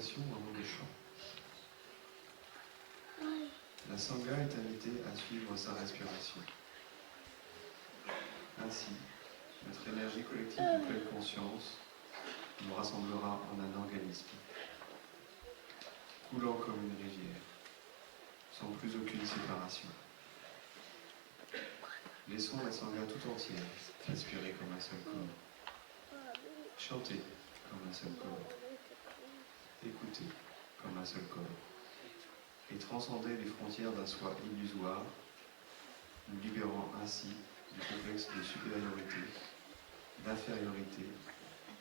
méditation ou un mot de chant. La Sangha est invitée à suivre sa respiration. Ainsi, notre énergie collective de pleine conscience nous rassemblera en un organisme, coulant comme une rivière, sans plus aucune séparation. Laissons la Sangha tout entière respirer comme un seul corps, chanter comme un seul corps, écouter comme un seul corps, et transcender les frontières d'un soi illusoire, nous libérant ainsi du complexe de supériorité, d'infériorité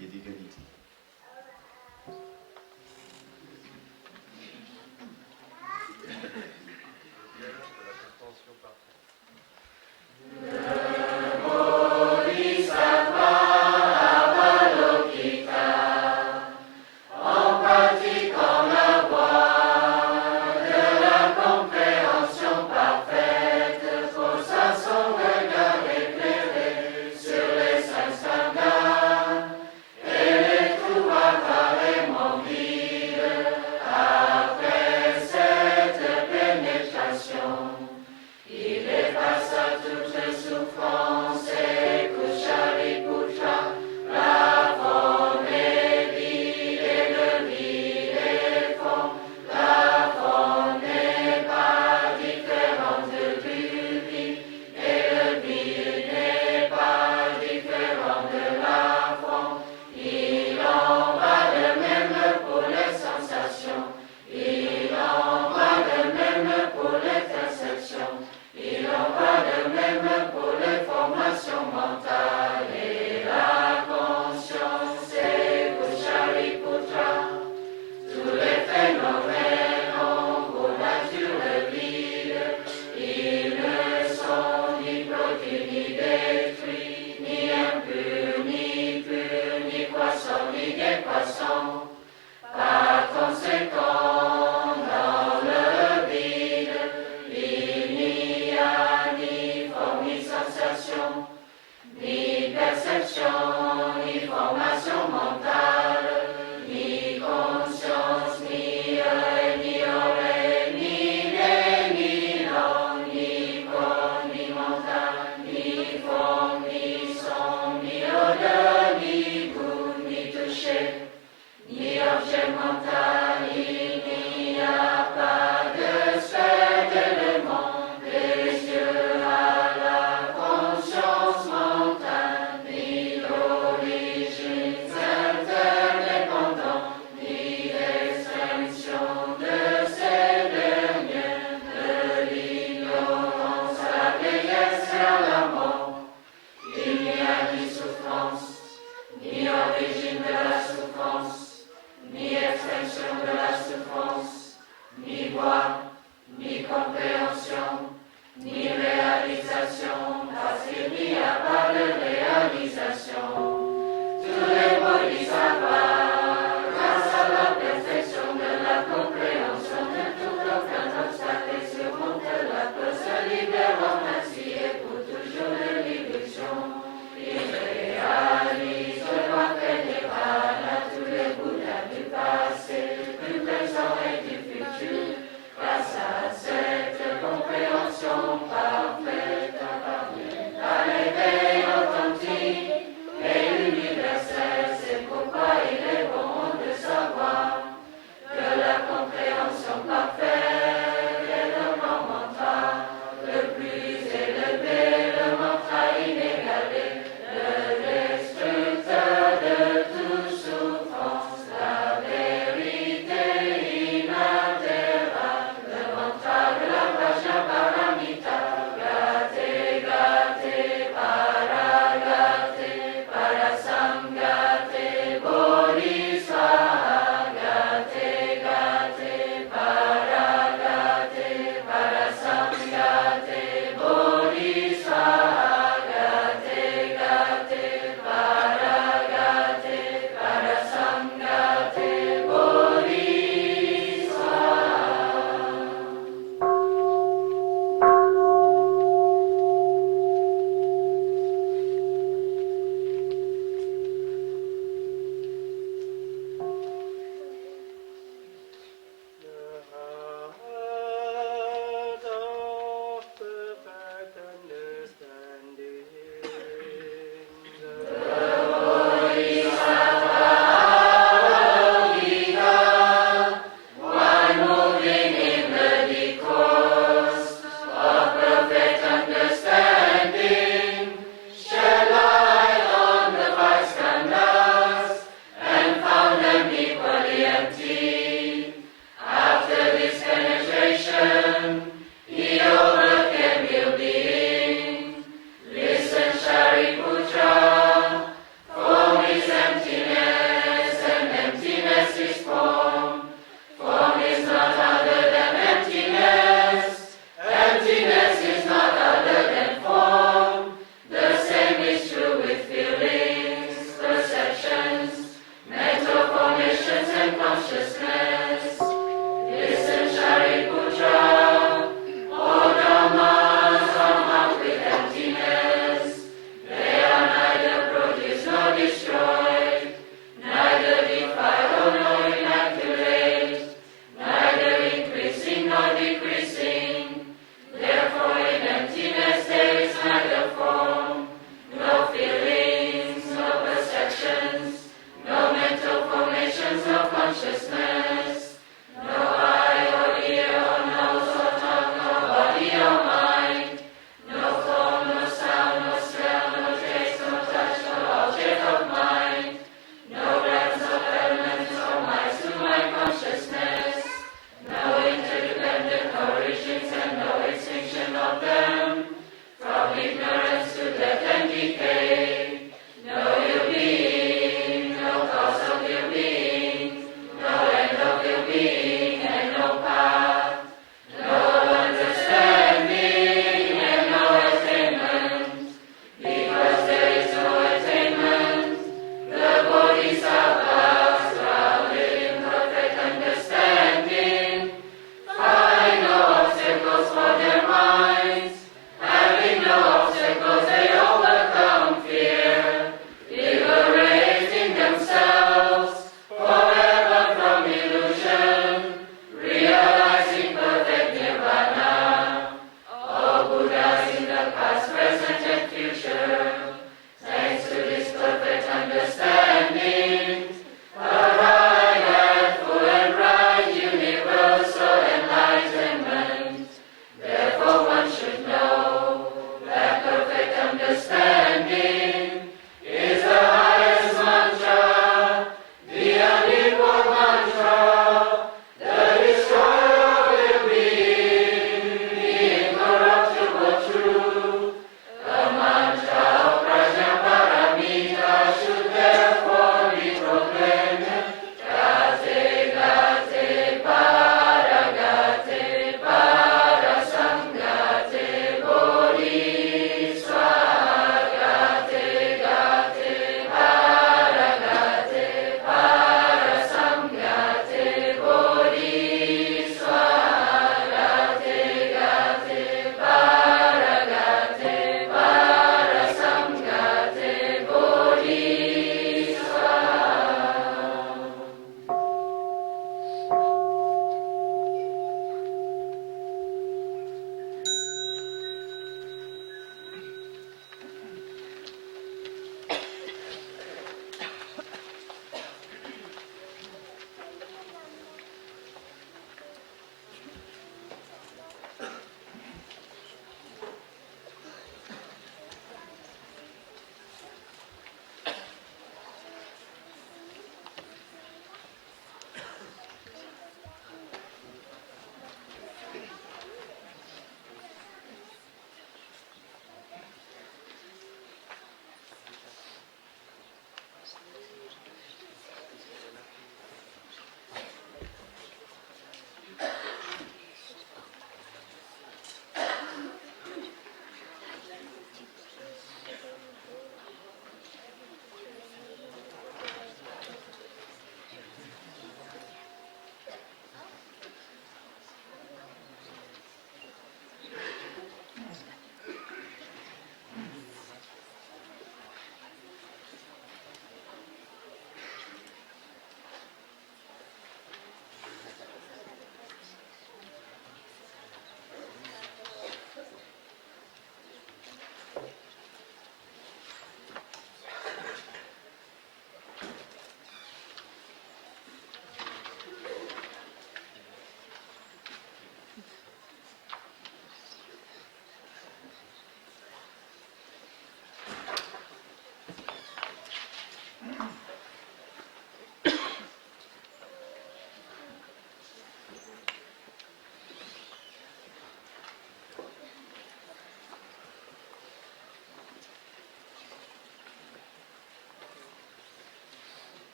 et d'égalité. Et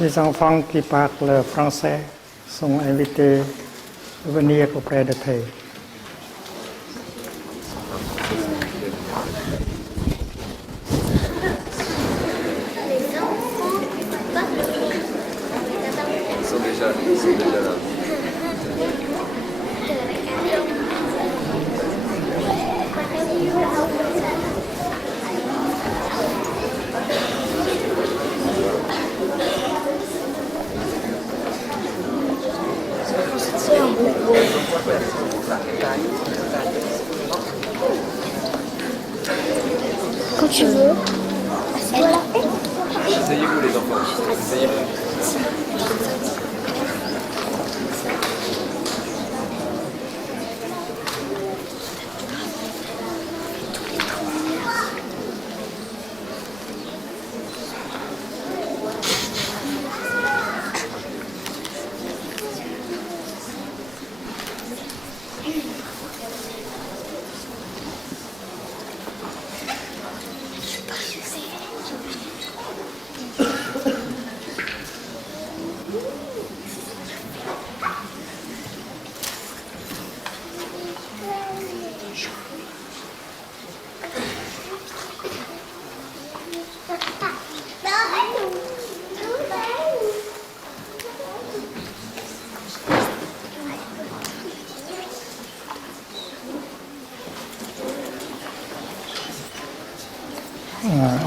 Les enfants qui parlent français sont invités à venir auprès de Thay. Ils sont déjà là. Quand tu veux. Asseyez-vous les enfants. Asseyez-vous.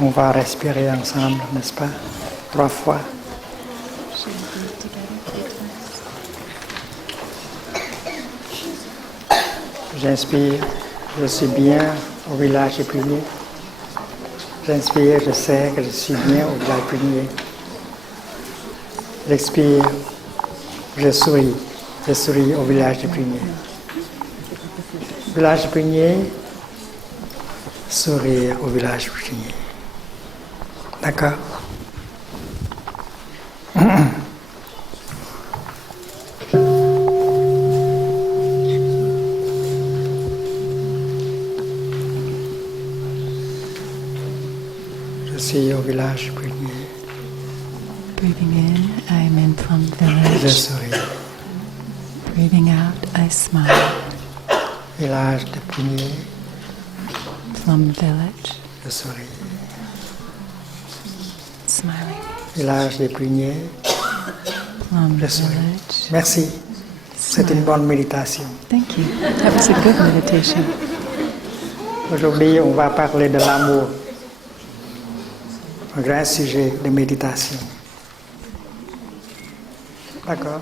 On va respirer ensemble, n'est-ce pas? 3 fois. J'inspire, je suis bien au village des Pruniers. J'inspire, je sais que je suis bien au village des Pruniers. J'expire, je souris au village des Pruniers. Village des Pruniers, sourire au village des Pruniers. D'accord? Je suis au village Prunier. Breathing in, I'm in Plum Je Village. souris. Breathing out, I smile. Village de Prunier, Plum Village, je souris. smiling. Village des Pruniers, Plum je souris. Village. Merci. C'est une bonne méditation. Thank you. That was a good meditation. Aujourd'hui, on va parler de l'amour. Un grand sujet de méditation. D'accord?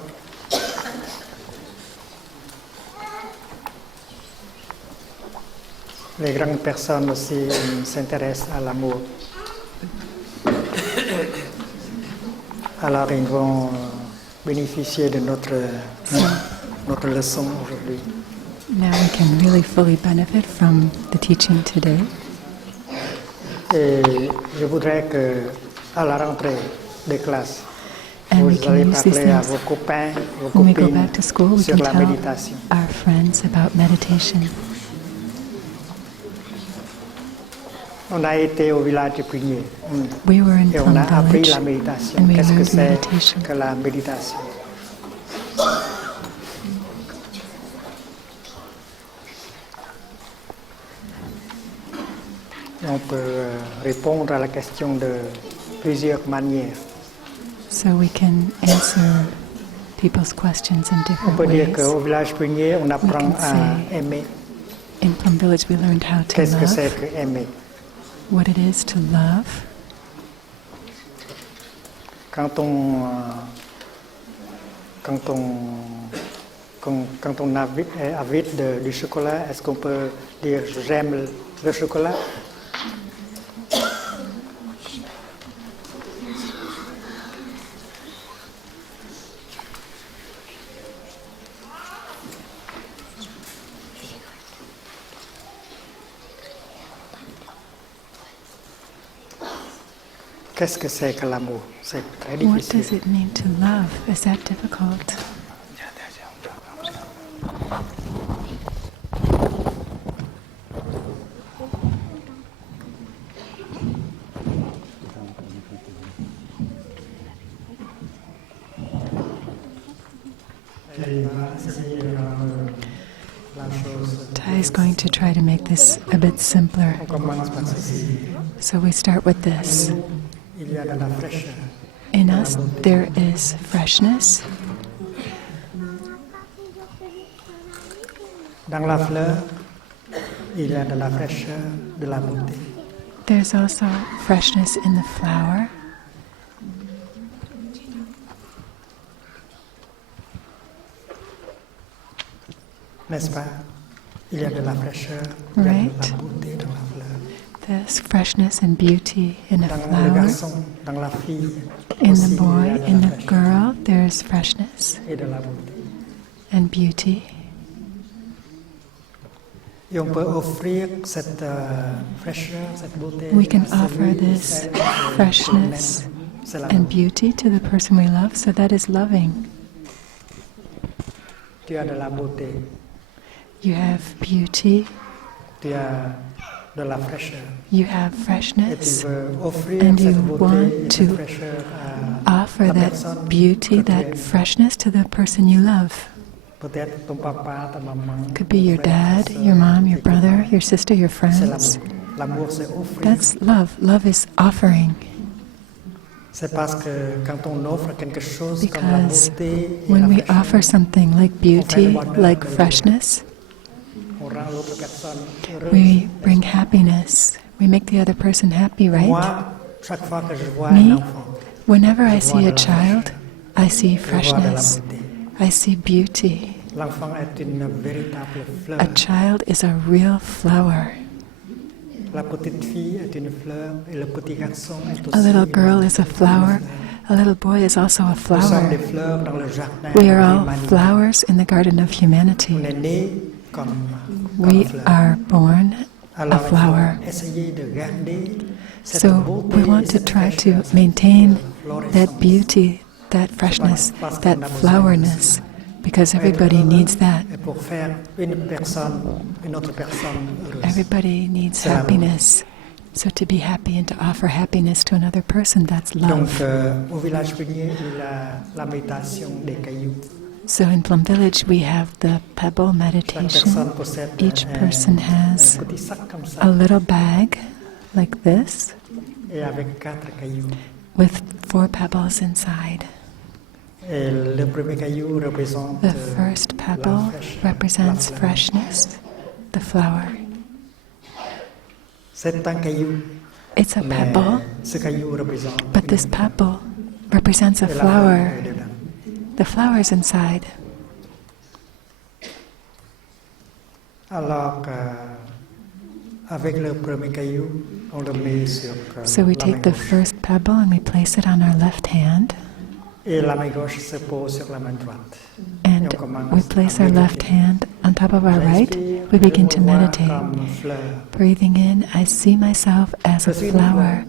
Les grandes personnes aussi s'intéressent à l'amour. Alors, ils vont bénéficier de notre leçon aujourd'hui. Now we can really fully benefit from the teaching today. Et je voudrais que, à la rentrée des classes, And we vous can allez use these parler à things vos copains, vos when we go copines back to school. We sur can la tell méditation. our friends about meditation. On a été au village de Prunier We were in et on Plum a appris Village la méditation. and we Qu'est-ce que learned c'est meditation. que la méditation? Et on peut répondre à la question de plusieurs manières. So we can answer people's questions in On different peut dire ways. qu'au village Prunier, on apprend can à say- aimer. In Plum Village, we learned how to Qu'est-ce que love, c'est que aimer? what it is to love. Quand on est avide du chocolat, est-ce qu'on peut dire j'aime le chocolat? Qu'est-ce que c'est que l'amour? C'est très What difficile. does it mean to love? Is that difficult? Thay is going to try to make this a bit simpler. So we start with this. In us, there is freshness. Dans la fleur, il y a de la fraîcheur, de la beauté. There's also freshness in the flower. N'est-ce pas? Il y a de la fraîcheur, il y a de la beauté dans la fleur. There's freshness and beauty in a Dans le flower. garçon, dans la fille, In aussi, the boy, il y a de in la the fraîcheur girl, there's freshness et de la beauté. and beauty. Et on peut offrir cette fraîcheur, cette beauté We can à offer celui, this celle freshness qu'on aime. C'est la and beauté. beauty to the person we love, so that is loving. Tu as de la beauté, You have beauty, tu as de la fraîcheur. you have Et tu freshness, veux offrir and you cette beauté want et cette to fraîcheur à offer la that personne beauty, que tu that aimes. freshness to the person you love. Peut-être ton papa, ta maman, Could be your ton frère, dad, ta sœur, your mom, your tes brother, copains. your sister, your C'est friends. l'amour. L'amour, c'est offrir. That's love. Love is offering. C'est parce que quand on offre quelque chose comme la Because beauté et when la we fraîcheur, offer something like beauty, like freshness, on rend l'autre personne heureuse. we bring happiness. We make the other person happy, right? Moi, chaque fois que je vois Me, un enfant, whenever I je vois see de a la child, I see je vois de la freshness. beauté. I see beauty. L'enfant est une véritable fleur. A child is a real flower. La petite fille est une fleur et le petit garçon est A aussi little une girl is a flower. fleur. A little boy is also a Nous sommes flower. des fleurs dans le jardin We are de all l'humanité. flowers in the garden of On humanity. est né comme We fleur. are born a Alors, il flower. faut essayer de garder cette So beauté we et want to cette try to fraîcheur, cette maintain florescence. that beauty, that freshness, that flowerness, because everybody needs that. Et pour faire une autre personne heureuse. Everybody needs C'est l'amour. happiness. So to be happy and to offer happiness to another person, that's Donc, love. au village Pugnier, il y a la méditation des cailloux. So in Plum Village, we have the pebble Chaque meditation. personne possède Each person has un petit sac comme ça, a little bag like this et avec 4 cailloux. with 4 pebbles inside. Et le premier caillou représente The first pebble represents freshness, the flower. C'est un caillou, It's a mais pebble, ce caillou représente but this pebble represents a et la flower. fleur est dedans. The flower's inside. Alors, avec le premier caillou, on le met sur So we la main take the gauche. first pebble and we place it on our left hand, Et la main gauche se pose sur la main droite. and we place our left hand on top of our right. We begin to meditate. Comme fleur. Breathing in, I see myself as a flower.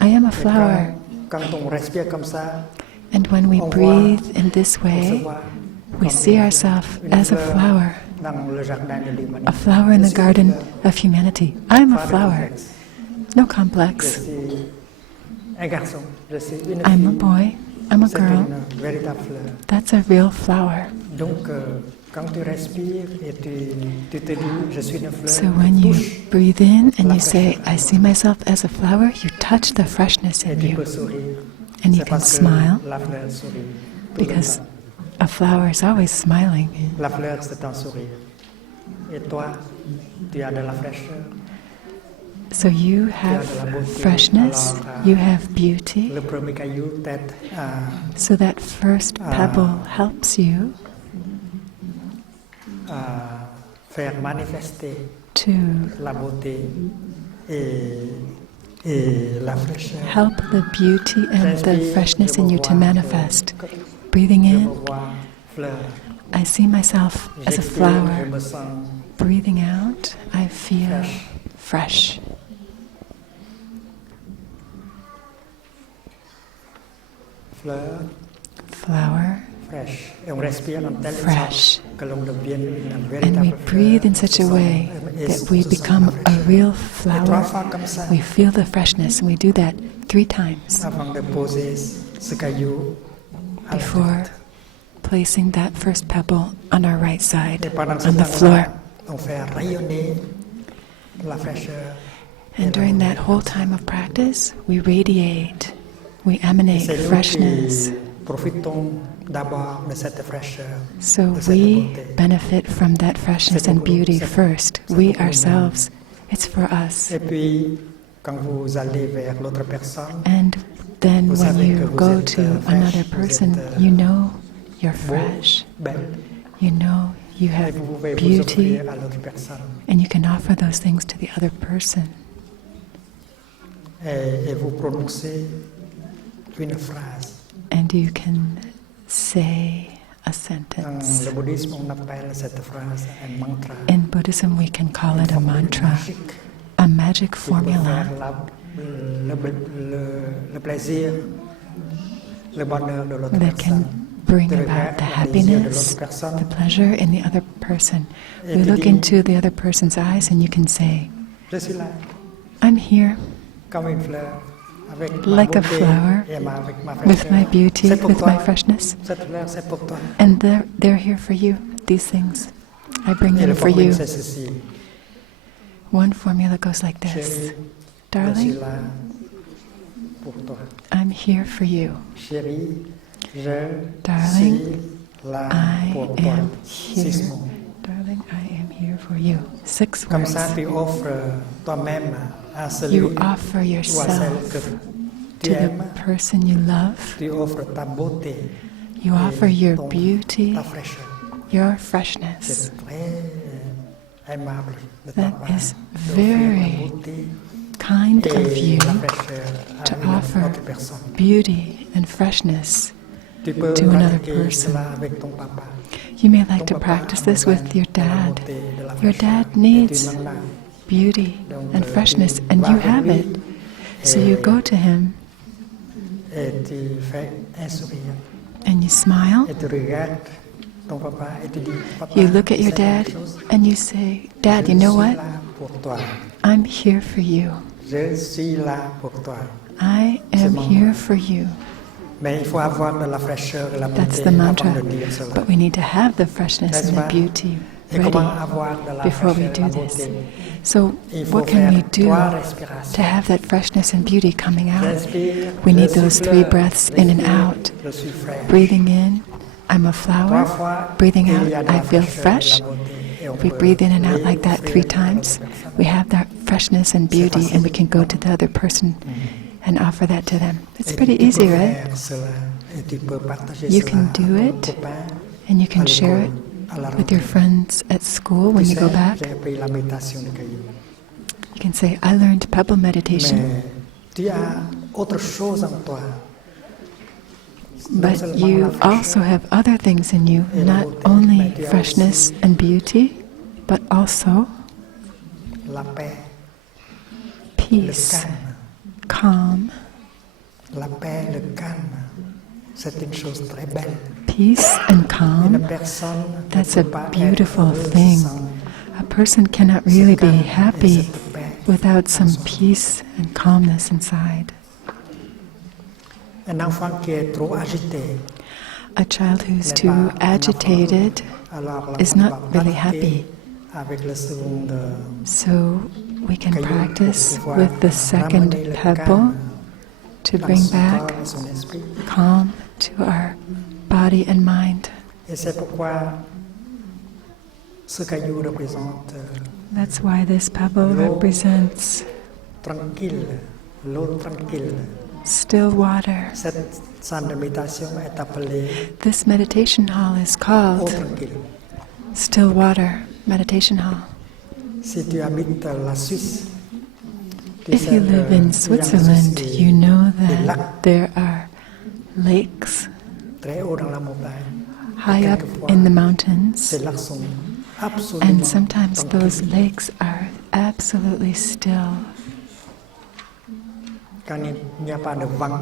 I am a Et flower. quand on respire comme ça, And when we on breathe in this on se way, voit we comme see une ourselves fleur, as a flower, dans le jardin de l'humanité. a flower in Je the suis garden une fleur, of humanity. I'm a pas de flower, complexe. no Je complex. suis un garçon, je suis une I'm a fille. boy, I'm a C'est girl. une véritable fleur. That's a real flower. Donc, quand tu respires et tu te dis, je suis une fleur, So tu when you touches breathe in and you say, I see myself as a flower, you touch the freshness et in tu you. peux sourire. And you C'est can parce que smile, la fleur sourit tout le because temps. a flower is always smiling. La fleur, c'est un sourire. Et toi, tu as de la fraîcheur. So you have freshness, you have beauty. Le premier caillou t'aide à So that first pebble helps you faire manifester to la beauté et la fraîcheur. help the beauty and the freshness in you to manifest. Breathing Je me in, vois fleur. I see myself as a J'expire, je flower. me sens Breathing out, I feel fresh. fleur Flower, fraîche. Et on respire en telle fresh. sorte que l'on devienne une And véritable we fleur. breathe in such a way that we become a real Et 3 flower. fois comme ça, We feel the freshness, and we do that 3 times avant de poser ce caillou à la before tête. placing that first pebble on our right side, Et pendant ce on the floor. temps-là, on fait rayonner la fraîcheur. And during that whole time of practice, we radiate, we emanate C'est nous freshness. qui profitons d'abord de cette fraîcheur, So de cette we beauté. benefit from that freshness and beauty first. We ourselves, it's for us. Et puis, quand vous allez vers l'autre personne, And then Vous when savez you que vous go êtes, to fresh, another vous person, êtes, you know you're beau, fresh. belle, You know you et have vous pouvez vous beauty, offrir à l'autre personne. and you can offer those things to the other person. Et vous prononcez une phrase. And you can say a Dans sentence. le bouddhisme, on appelle cette phrase un mantra. In Buddhism, we can call it a mantra, Magique a magic qui peut formula faire le plaisir, le bonheur de l'autre that personne. can bring De about regarder the les yeux de happiness, l'autre personne. the pleasure in the other person. Et We tu look dis, into the other person's eyes and you can say, Je suis là, I'm here comme une fleur, avec ma like a beauté flower, et avec ma with fraîcheur. my beauty, C'est pour with toi. my freshness. Cette fleur, c'est pour toi. And they're here for you, these things. I bring Et them le for formule, you. c'est ceci. One formula goes like this. Chérie, je suis Darling, là pour toi. I'm here for you. Chérie, je Darling, suis là I pour toi. am 6 here. mots. Darling, I am here for you. 6 Comme words. ça, tu offres toi-même à celui You offer ou à celle yourself que tu to the aimes. person you love. Tu offres ta beauté, You offer your ton- beauty, ta fraîcheur. your freshness. C'est très aimable de ta That part is d'offrir very la beauté kind of et you la fraîcheur à to une offer autre personne. beauty and freshness. Tu peux to another pratiquer person. cela avec ton papa. You may like Ton to papa practice a this besoin with your de la dad. beauté, de la Your fraîcheur, dad et tu needs l'en as. beauty Donc, and tu freshness, vas and you vers have lui it. So you go to him et tu fais un sourire. and you smile. Et tu regardes ton papa et tu dis, papa, You look at your tu sais dad quelque chose? and you say, Dad, Je you know suis what? là pour toi. I'm here for you. Je suis là pour toi. I am here for you. Mais il faut avoir de la fraîcheur et la That's beauté the mantra. avant de dire cela. But we need to have the freshness and the beauty Et comment ready avoir de la before we fraîcheur et do la this. beauté? So Il faut what can we faire do 3 respirations. to have that freshness and beauty coming out? J'inspire, We je need suis those 3 fleur. breaths in and Respire, out. je suis fraîche. Breathing in, I'm a 3 flower. fois, Breathing il out, y a de I la feel fraîcheur et fresh. la beauté. Et on If we peut breathe in and out les like that 3 offrir à times, l'autre personne. we have that freshness and beauty, and we can go to the other person and offer that to them. It's Et pretty tu easy, peux right? faire cela, et tu peux partager You cela can do avec it, ton copain, and you à can share l'école, it à la with your rentrée. friends at school when Tu you go sais, back. j'ai appris la méditation de caillou. You can say, I learned pebble meditation, Mais tu as autre chose en toi. Non but seulement you la fraîcheur, also have other things in you, et la not beauté, only mais tu as freshness aussi and beauty, but also la paix, le peace, calme. calm. La paix, le calme, c'est une chose très belle. Peace and Une calm, personne ne that's peut a pas beautiful être heureuse thing. sans A person cannot really ce be calme et happy cette paix without en some soi. peace and calmness inside. Un enfant qui est trop agité A child who's n'est too pas un enfant agitated heureux. Alors is l'enfant not va really pratiquer happy. avec le second So we can caillou pour practice pouvoir with the second ramener le pebble calme to dans bring son back corps et son esprit. calm to our body and mind. Et c'est pourquoi ce caillou représente That's why this pebble l'eau represents tranquille, l'eau tranquille. still water. Cette salle de méditation est appelée This meditation hall is eau called tranquille. Still Water Meditation Hall. Si tu habites la Suisse, tu If sais you live que in il y a en Switzerland, Suisse you know des that lacs there are lakes très haut dans la montagne. high up Quelquefois, in the mountains, ces lacs sont absolument and sometimes those tranquilles. lakes are absolutely still. Quand il n'y a pas de vent,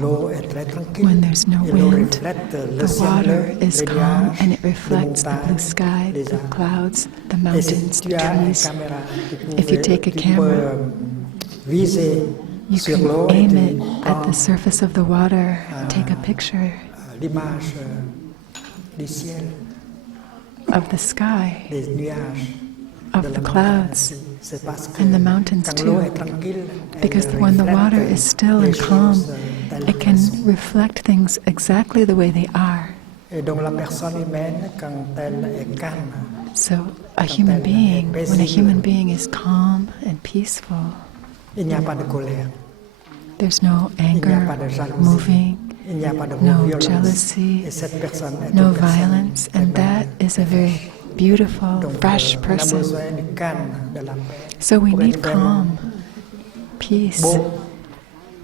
l'eau est très tranquille. When there's no Et l'eau wind, reflète le the ciel water bleu, is les calm nuages, and it les reflects the blue montagnes, sky, les the arbres. clouds, the Et si mountains, tu the as une trees. caméra, If you take a tu camera, peux viser You sur can l'eau et aim tu it at prends the surface of the water, take a picture, l'image du ciel, of the sky, des nuages, of de the la clouds, montagne. C'est parce que and the mountains quand l'eau too. est tranquille, Because elle when the reflète water is still les and calm, choses telles it qu'elles can sont. reflect things exactly the way they are. Et donc la personne humaine, quand elle est calme, So a human being, when a human being is calm and peaceful, il n'y a pas de colère, there's no il n'y a anger pas de jalousie, moving, il n'y a pas de no violence. jealousy, Et cette personne est no une personne violence, très and belle, that is très a very fraîche. beautiful, Donc, fresh on a person. besoin du calme, de la paix, So we pour need être vraiment calm, peace, beau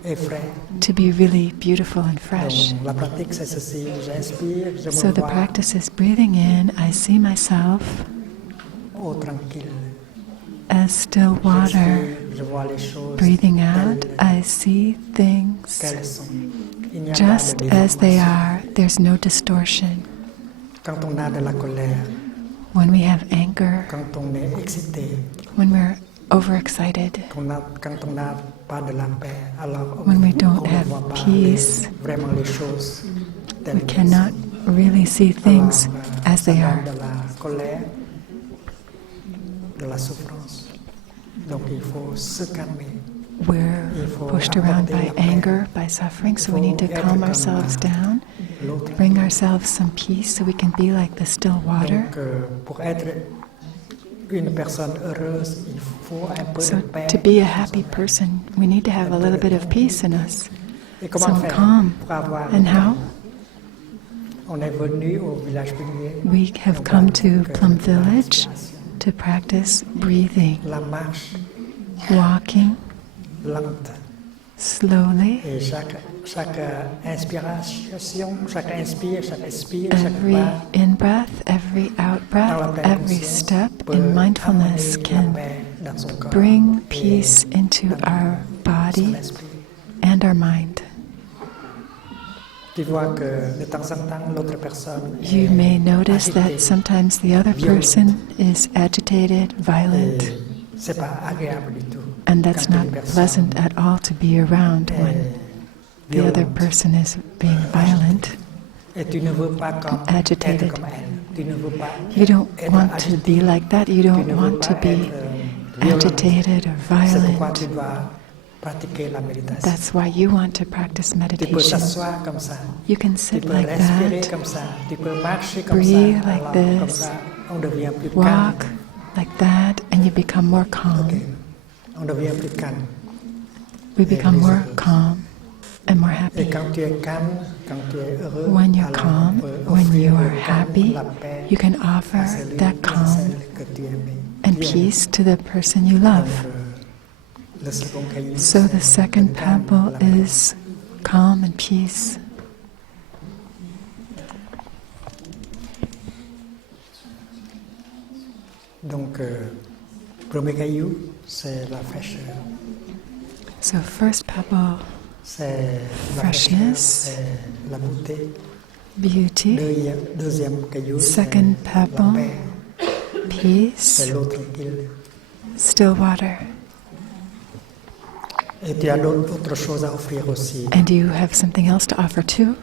et frais. to be really beautiful and fresh. Donc, la pratique, c'est ceci. J'inspire, je So me the vois practice is breathing in, I see myself au tranquille. as still water. J'expire, je vois les choses Breathing out, telles I see things qu'elles sont. Il n'y a just pas de as they déformation. are. There's no distortion. Quand on a de la colère, When we have anger, quand on est excité, when we're overexcited, quand on n'a pas de la paix, alors when we on don't ne have voit pas peace, vraiment les choses telles we qu'elles cannot sont. really see things Alors, as ça they donne are. de la colère, de la souffrance. Donc il faut se calmer. We're pushed around by anger, by suffering, so we need to calm ourselves down, L'autre. bring ourselves some peace so we can be like the still water. Donc pour être une personne heureuse, il faut un peu So de paix. to be a happy person, we need to have a little bit of peace in us. Et comment So faire calm. pour avoir And how? On est venu au village Plumier. We have On come to pratique Plum la Village respiration. to practice breathing, La marche walking lente. slowly. Et chaque inspiration, chaque inspire, chaque expire, chaque Every pas, in-breath, every out-breath, every step in mindfulness can bring peace into our body and our mind. Tu vois que de temps en temps, l'autre personne You est may notice that agitée. sometimes the other person is agitated, violent, Et c'est pas agréable du tout. and that's Quand not une personne pleasant at all to be around when est the other violente. person is being violent. Et tu ne veux pas agitated. être comme elle. Tu ne veux pas You don't être want to agité. be like that. You Tu don't ne veux want to pas be être violente. agitated or C'est pourquoi violent. tu dois pratiquer la méditation. That's why you want to practice Tu peux meditation. s'asseoir comme ça. You can Tu sit peux like respirer that, comme ça. Tu peux marcher comme breathe ça. like Alors, this, comme ça, on devient plus walk calme. like that, and you become more calm. Ok. On devient plus calme. We become plus more heureuse. calm and more Et happy. quand tu es calme, quand tu es heureux, When you're alors calm, on peut when offrir you le are calme, happy, la paix you can à offer celui that ou calm celle que tu aimes. and Bien. peace to the person you love. Donc, le second caillou, So the c'est second le calme, pebble la paix. is calm and peace. Donc, premier caillou, c'est la fraîcheur. So first pebble, C'est la Freshness. fraîcheur, c'est la beauté. beauty. Deuxième caillou, Second c'est la pebble, paix, peace, c'est l'eau tranquille. still water. Et tu as d'autres choses à offrir aussi. And you have something else to offer too.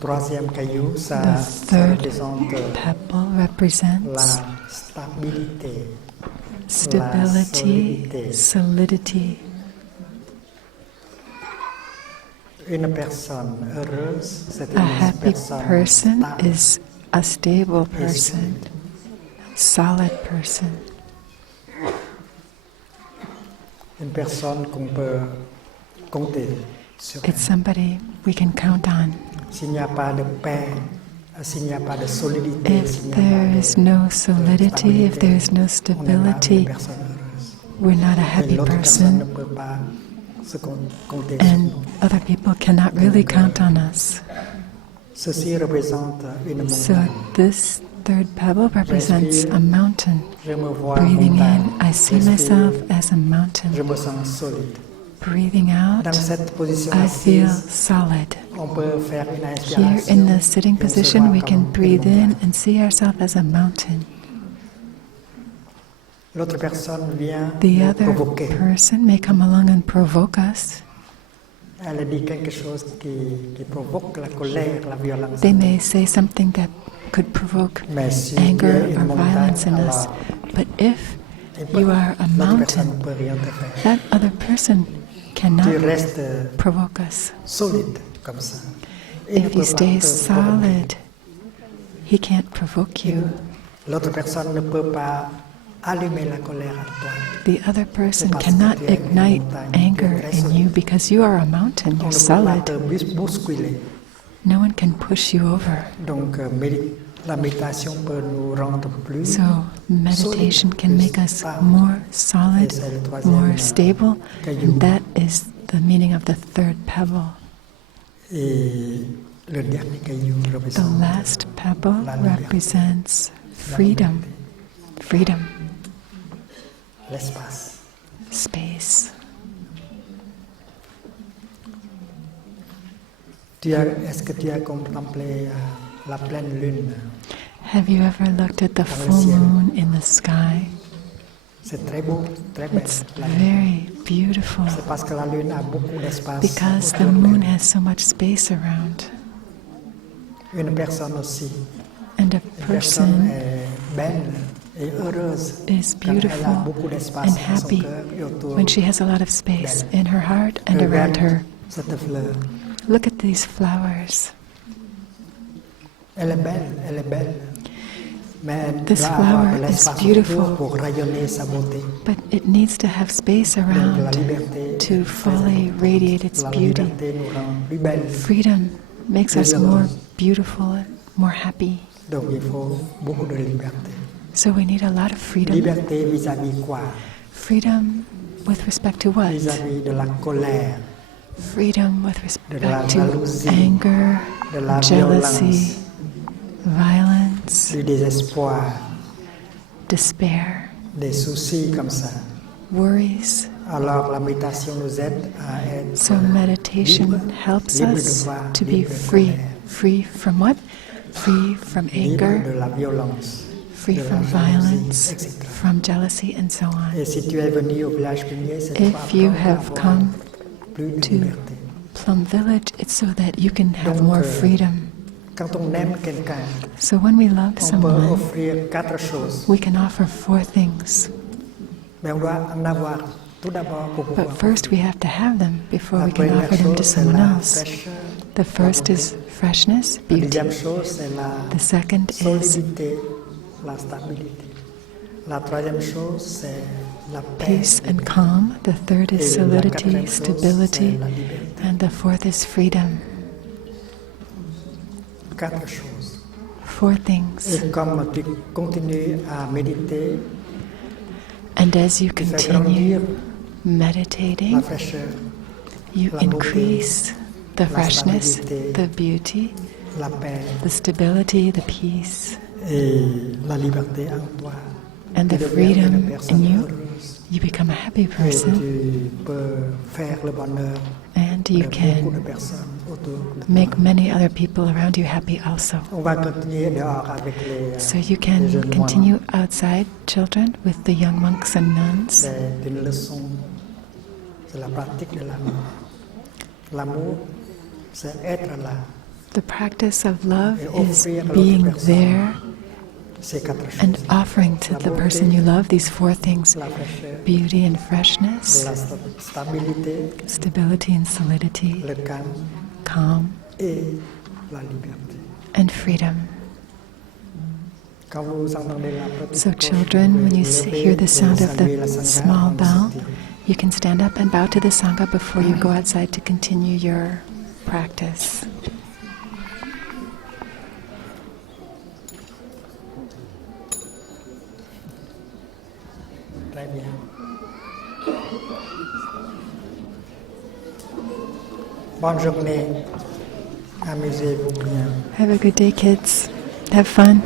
Troisième caillou, The ça third représente pebble represents la stabilité. stability, solidité. solidity. Une personne heureuse, c'est A une happy personne person stable. is a stable person, solid person, Une personne qu'on peut compter sur elle. it's somebody we can count on. S'il n'y a pas de paix, s'il n'y a pas de solidité, If s'il n'y a there pas is de no solidity, if there is no on n'est pas une stability, personne heureuse. we're not a Et happy l'autre personne ne person, peut pas se compter sur and nous. other people cannot really count on us. Ceci représente une So montagne. this third pebble represents a mountain. Je me vois Breathing montagne. in, I see J'inspire, myself as a je mountain. me sens solide. Breathing out, Dans cette position I feel assise, solid. on peut faire une Here inspiration. in the sitting et on se position, voit we comme can une breathe in montagne. and see ourselves as a mountain. L'autre personne vient The nous other provoquer. person may come along and provoke us. Elle dit quelque chose qui provoque la colère, la violence. They may say something that could provoke Mais si anger tu es or une montagne, violence in us. alors But if you are a l'autre personne mountain, ne peut rien te faire. that other person cannot Tu restes provoke us. solide comme ça. Il ne If peut you pas stay te solid, he can't provoke you. L'autre personne ne peut pas allumer la colère en toi. The other person cannot ignite anger in you because you are a mountain, On you're ne peut pas solid. te bousculer. No one can push you over. Donc la méditation peut nous rendre plus So meditation solides, can plus make us stables. more solid, Et c'est le troisième more stable, caillou. and that is the meaning of the third pebble. Et le dernier caillou The représente last pebble la liberté, represents freedom, freedom, l'espace. space. Est-ce que tu as contemplé la pleine lune? Have you ever looked at the full moon in the sky? C'est très beau, très belle. It's la lune. very beautiful C'est parce que la lune a beaucoup d'espace. because the autour moon d'elle. has so much space around. Une personne aussi. And a Une personne person est belle et heureuse is quand elle a beautiful beaucoup d'espace and dans son happy cœur et autour when she has a lot of space in her heart and around her. cette fleur. Look at these flowers. Elle est belle, elle est belle. Mais elle This doit avoir flower de is l'espace beautiful. autour pour rayonner sa beauté. But it needs to have space Donc la around liberté to est très fully importante. radiate its La beauty. liberté nous rend plus belles. Freedom makes us more beautiful, more happy. Donc il faut beaucoup de liberté. So we need a lot of freedom. Liberté vis-à-vis quoi? Freedom with respect to what? Vis-à-vis de la colère, Freedom with de la respect to jalousie, anger, de la jealousy, violence, violence, du désespoir, despair, des soucis comme ça. worries. Alors la méditation nous aide à être So meditation libre, helps libre de us joie, to be libre de free. colère, Free from what? Free from libre anger, de la violence, free de la from jalousie, violence, etc. from jealousy, and so on. Et si tu es venu au village pionnier, c'est If pour you apprendre à have avoir come plus de to liberté. Plum Village, it's so that you can have Donc, more freedom. Quand on aime quelqu'un, So when we love on peut someone, offrir 4 choses. we can offer 4 things. Mais on doit en avoir tout d'abord pour pouvoir. But first we have to have them before La we can première offer them to chose, c'est someone la else. fraîcheur, The first is freshness, la beauty. deuxième chose, c'est la The second is solidité, la stabilité. La troisième chose, c'est la paix. peace and calm. The third is Et la solidity, quatrième chose, stability. c'est la liberté. And the fourth is freedom. 4 choses. 4 things. Et comme tu continues à méditer, And as you tu fais continue grandir la meditating, fraîcheur, you la beauté, increase the la freshness, stabilité, the beauty, la paix the stability, the peace, et la liberté en toi. and the Tu deviens freedom une personne in you. heureuse. You become a happy Et person, tu peux faire le bonheur and de you beaucoup de can personnes autour de make toi. many other people around you happy also. On va continuer dehors avec les, So you les can jeunes continue moines. outside, children, with the young monks and nuns. C'est une leçon, c'est la pratique de l'amour. L'amour, c'est être là. The practice of love Et is offrir à l'autre being personne there ces 4 choses. and offering to the person you love these 4 things: La fraîcheur, beauty and freshness, la stabilité, stability and solidity, le calme calm et la liberté. and freedom. Quand vous entendez la petite So cloche, children, vous when you pouvez lever hear the et sound of saluer la the Sangha small avant de bell, sortir. you can stand up and bow to the Sangha before you go outside to continue your practice. Très bien. Bonne journée. Amusez-vous bien. Have a good day, kids. Have fun.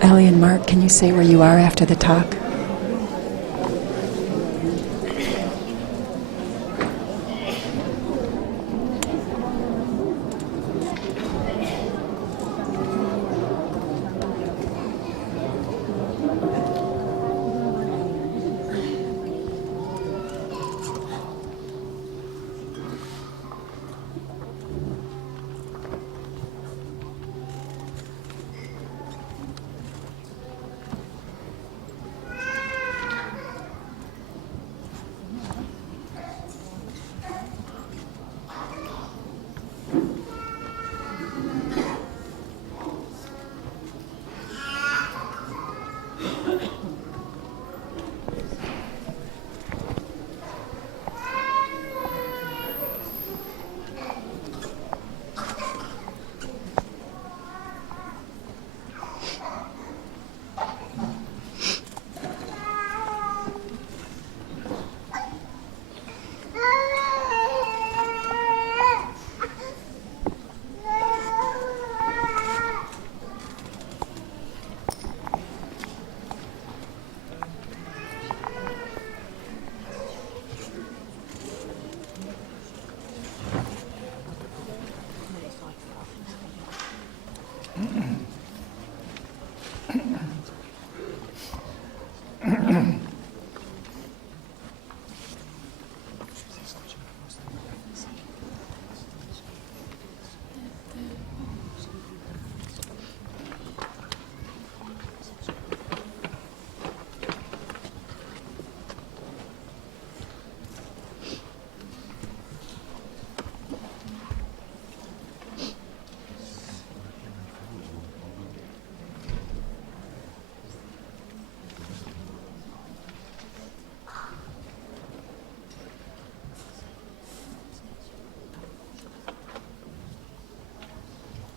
Ellie and Mark, can you say where you are after the talk?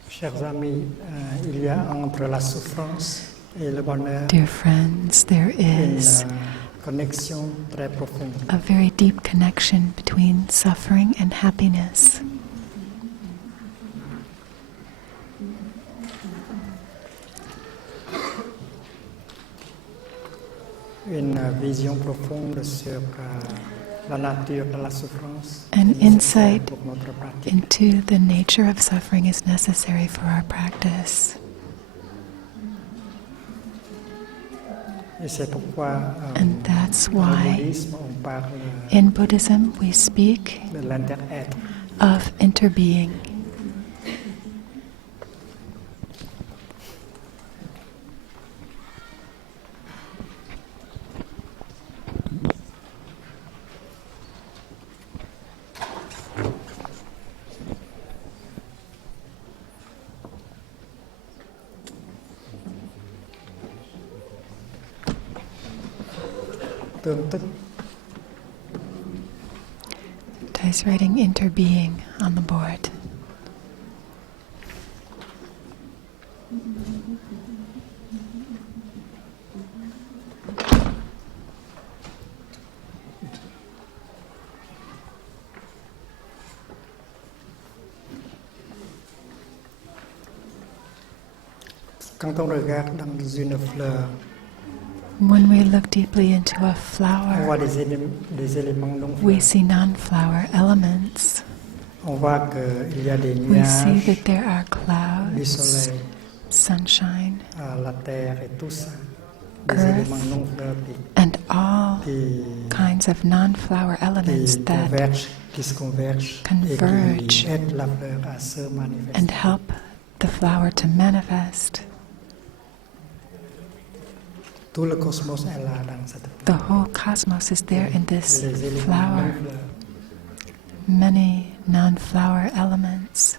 Chers amis, il y a entre la souffrance et le bonheur Dear friends, there is une connexion très profonde. a very deep connection between suffering and happiness. Une vision profonde sur la nature de la souffrance. An insight pour notre pratique. into the nature of suffering is necessary for our practice. Et c'est pourquoi And that's dans le why bouddhisme on parle in Buddhism we speak de l'inter-être. of interbeing. Tương tức Thay's writing interbeing on the board. quand on regarde dans une fleur, When we look deeply into a on flower, voit des éléments non we fleurs. see non-flower elements. On voit qu'il y a des We see nuages, that there are du clouds, soleil, sunshine, la terre et tout ça. Des Earth, éléments non fleurs and all qui kinds of non-flower elements that qui se convergent converge et qui aident la fleur à se manifester. and help the flower to manifest. Tout le cosmos est là dans cette The fleur. whole cosmos is there in this Les éléments flower. non fleurs. Many non-flower elements.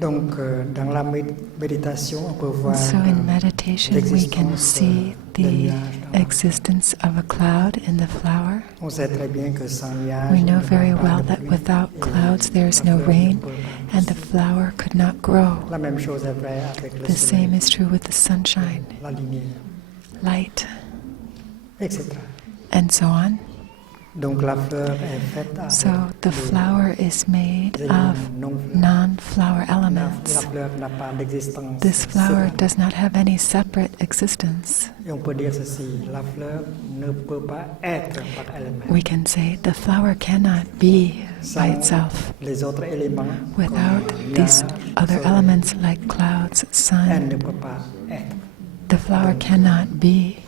Donc, dans la méditation, on peut voir So in meditation, we can see the existence of a cloud in the flower. on sait très bien que sans nuage, We il know n'y very aura pas well de that pluie. without Et clouds there is la no fleur rain, ne peut pas and the pousser. flower could not grow. La même chose est vraie avec le The soleil, same is true with the sunshine, la lumière, light, etc. and so on. Donc la fleur est faite avec So the flower is made des of non-fleurs. non-flower La elements. fleur n'a pas d'existence. This flower séparée. does not have any separate existence. Et on peut dire ceci, la fleur ne peut pas être par elle-même. We can say the flower cannot be by Sans itself. les autres éléments, Without comme these nuages, other soleil, elements like clouds, elle sun, ne peut pas être. the flower cannot be.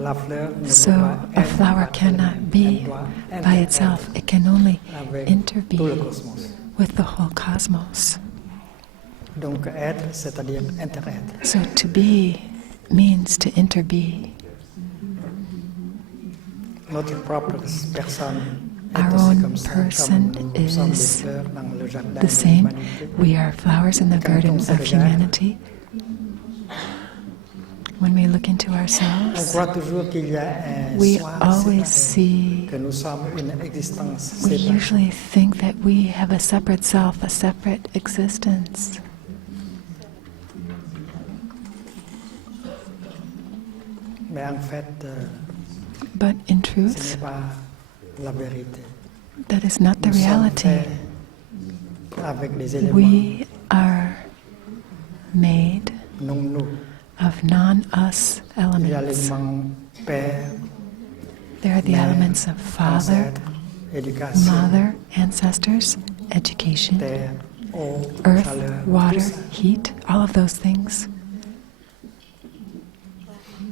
La fleur ne So peut pas a être flower par cannot elle-même. be Elle doit by interagir itself. It can only avec tout le interbe cosmos. with the whole cosmos. Donc être, c'est-à-dire interêtre. So to be means to interbe. Notre propre personne est Our aussi own comme ça, person comme nous sommes des is fleurs dans le jardin the de same. l'humanité. We are flowers in the garden of humanity. When we look into On ourselves, croit toujours qu'il y a un we soi always séparé, see, que nous sommes une existence we séparée. usually think that we have a separate self, a separate existence. Mais en fait, But in ce truth, n'est pas la vérité. that is not the Nous sommes reality. faits avec des éléments We are made non nous. of non-us Il y a elements. l'élément père, There are the mère, elements of father, ancêtre, éducation, mother, ancestors, education, terre, eau, earth, chaleur, water, tout ça. heat, all of those things.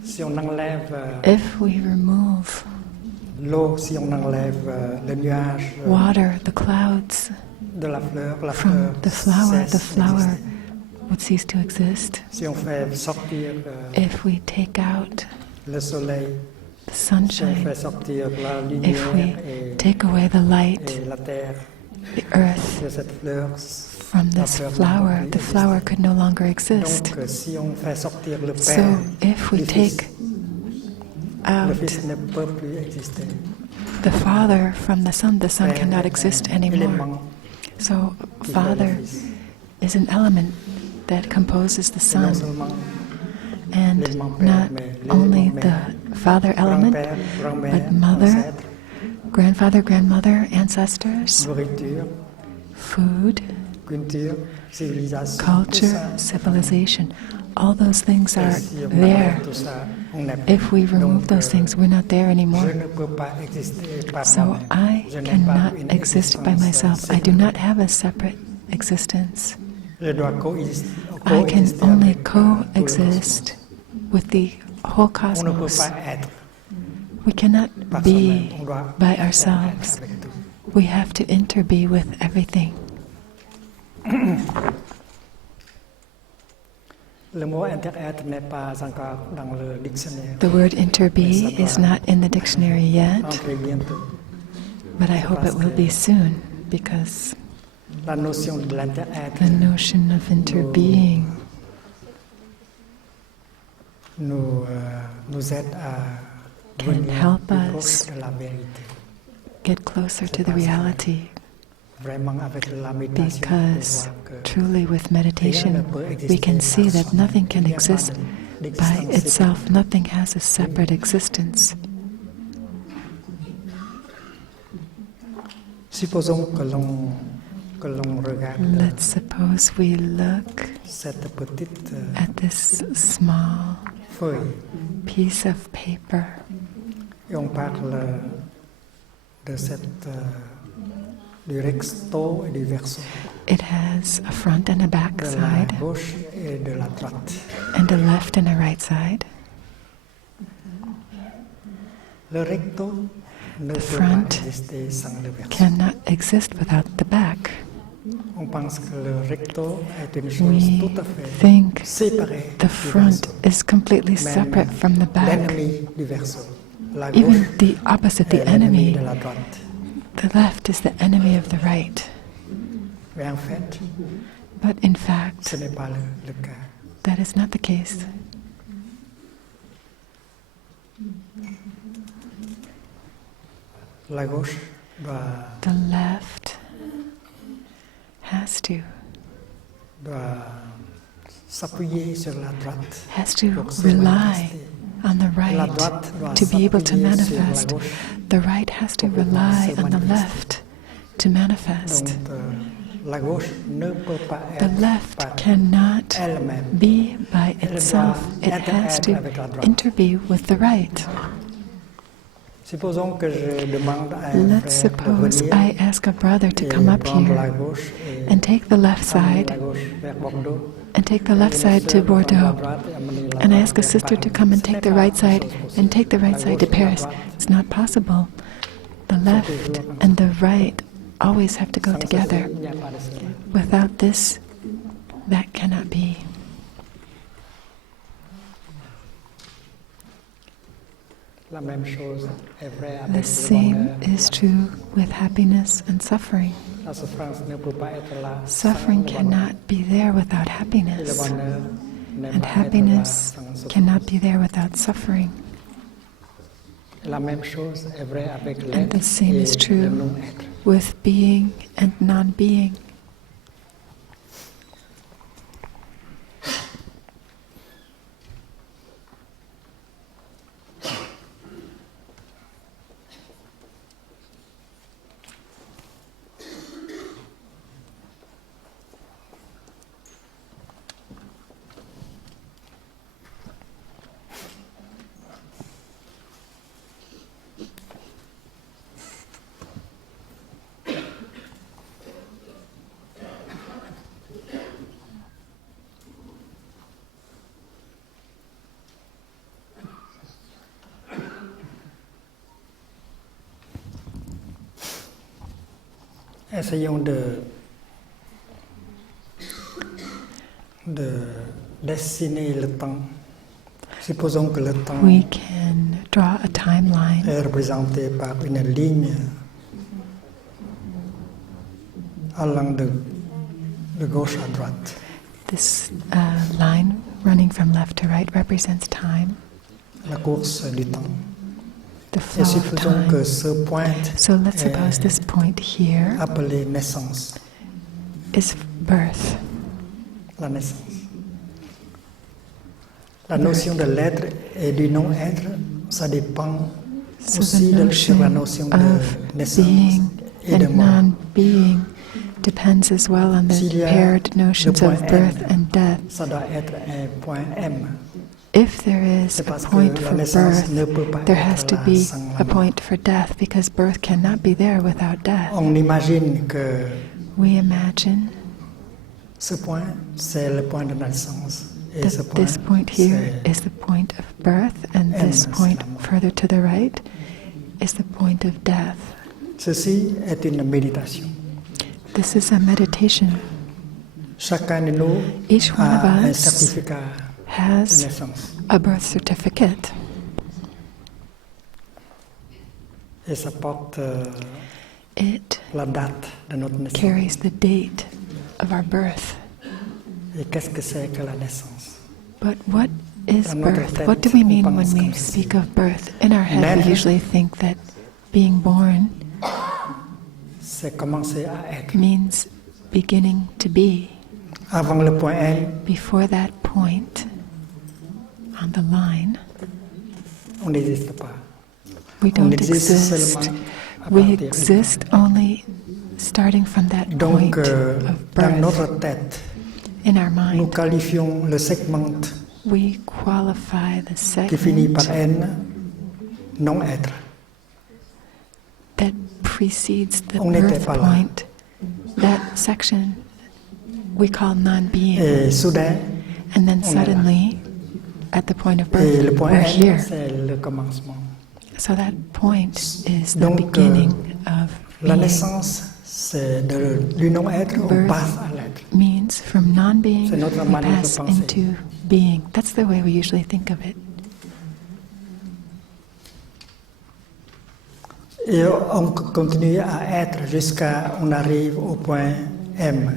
Si on enlève If we remove l'eau, si on enlève le nuage water, the clouds de la fleur from the flower cesse d'exister. would cease to exist. Si on fait sortir If we take out le soleil, the si on sunshine, fait sortir la if we lumière et take away the light, et la terre the earth, de cette fleur, from this flower, the flower could no longer exist. donc si on fait sortir le So Père, if we le Fils, take le out Fils ne peut plus exister. the Father from the Son Père cannot est exist un anymore. élément So qui fait le Father Fils. is an element that composes the Et non Son, seulement and l'élément Père, not mais only l'élément the Father element, grand-père, grand-mère, but mother, ancêtre, grandfather, grandmother, ancestors, nourriture, food, culture, civilisation, tout culture, ça. civilization. All those things Et are si on there. enlève tout ça, on n'est plus. If we remove Donc, those things, we're not there anymore. je ne peux pas exister par So moi-même. I Je n'ai pas cannot une exist by existence myself. I do séparée. not have a separate existence. Je dois coexister I can only avec, tout le coexist with the whole cosmos. On ne peut cosmos. pas être We cannot par be soi-même. On doit by être ourselves. avec tout. We have to interbe with everything. Le mot interêtre n'est pas encore dans le dictionnaire. The word interbe is not in the dictionary yet, Entrer bientôt. but I hope it will be soon, because La notion de l'interêtre the notion of interbeing nous aide à can venir help plus us proche de la vérité. get closer to the reality, Vraiment avec la méditation, on because voit que truly with rien ne meditation peut we can exister see par that soi-même. nothing can Il n'y a pas exist by d'existence itself. Nothing has a separate existence. Supposons que l'on regarde Let's suppose we look cette petite at this small feuille piece of paper et on parle de du recto et du verso, It has a front and a back de la side, gauche et de la droite. and a left and a right side. Le recto ne The peut front pas exister sans le verso. Cannot exist without the back. On pense que le recto est une chose We tout à fait think séparée the du front verso. is completely Même separate from the back. l'ennemi du verso. La gauche Even the opposite, est the l'ennemi enemy. de la droite. The left is the enemy of the right. Mais en fait, But in fact, ce n'est pas le cas. that is not the case. La gauche The left has to s'appuyer sur la droite. Has to pour se rely manifester. on the La right droite doit to be able to s'appuyer sur la manifest. gauche. The right has to pour rely se on the manifester. left to manifest. Donc, la gauche ne peut pas The être left par cannot elle-même. be by Elle itself. doit It has to interagir avec la droite. interbe with the right. Supposons que je demande à un Let's frère de suppose venir I ask a brother to et come up prendre la here gauche et and take the left amener side la gauche vers Bordeaux. and take the left side to Bordeaux. And I ask a sister to come and take the right side and take the right side to Paris. It's not possible. The left and the right always have to go together. Without this, that cannot be. La même chose est vraie The avec le same bonheur. is true with happiness and suffering. La souffrance ne peut pas être là Suffering sans le bonheur. cannot be there without Et le happiness, bonheur ne and peut être là happiness sans souffrance. cannot be there without suffering. La même chose est vraie avec And l'être the same et is le true non-être. with being and non-being. Essayons de dessiner le temps. Supposons que le temps We can draw a timeline est représenté par une ligne allant de gauche à droite. This line running from left to right represents time, La course du temps. the Et flow of supposons que time. ce point So let's suppose est this point here appelé naissance. is birth. La naissance. La notion de l'être et du non-être, ça dépend So aussi the sur la notion notion of de naissance being et de and mort. non-being depends as well on the S'il y a paired le notions point of birth M, and death. ça doit être un point M. If there is C'est a parce que point la for naissance ne birth, peut pas there être has to là be sans la a mort. point for death, because birth cannot be there without death. On imagine que We imagine ce point, c'est le point de naissance. Et ce that this point here c'est is the point of birth, and M, this c'est point la mort. further to the right is the point of death. Ceci est une méditation. This is a meditation. Chacun de nous Each one of a un us certificat de has naissance. a birth certificate. Et ça porte It la date de notre naissance. carries the date of our birth. Et qu'est-ce que c'est que la naissance? But what is Dans notre birth? tête, What do we on mean pense when we comme ceci. speak of birth? In our head, Naître. we usually think that being born C'est commencer à être. means beginning to be. Avant le point M, Before that point on the line, on n'existe pas. we On don't existe exist. seulement à We partir du exist only starting from that Donc, point of dans birth. notre tête, In our nous mind, qualifions le segment we qualify the qui finit par segment N, non-être. that precedes the On n'était birth pas là. point. That section we call non-being. Et soudain, And then on est là. suddenly, at the point of et le birth, point we're N, here. c'est le commencement. So that point is the Donc, beginning of La being. naissance, c'est du non-être, on Birth passe à l'être. means from non-being, C'est notre we manière de pass penser. into being. That's the way we usually think of it. Et on continue à être jusqu'à on arrive au point M.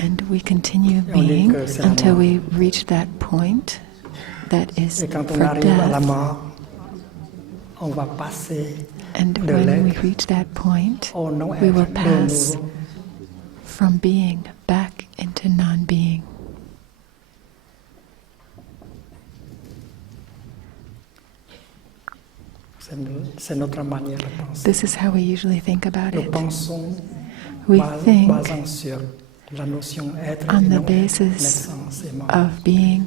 And we continue being until we reach that point that is Et quand on for arrive à la death. mort, on va passer And de when we l'être reach that point, au we non-être will de pass nouveau. from being back into non-being. C'est notre manière de penser. This is how we usually think about Nous it. pensons We think basant sur la notion être et on the non-être, basis naissance et mort. of being,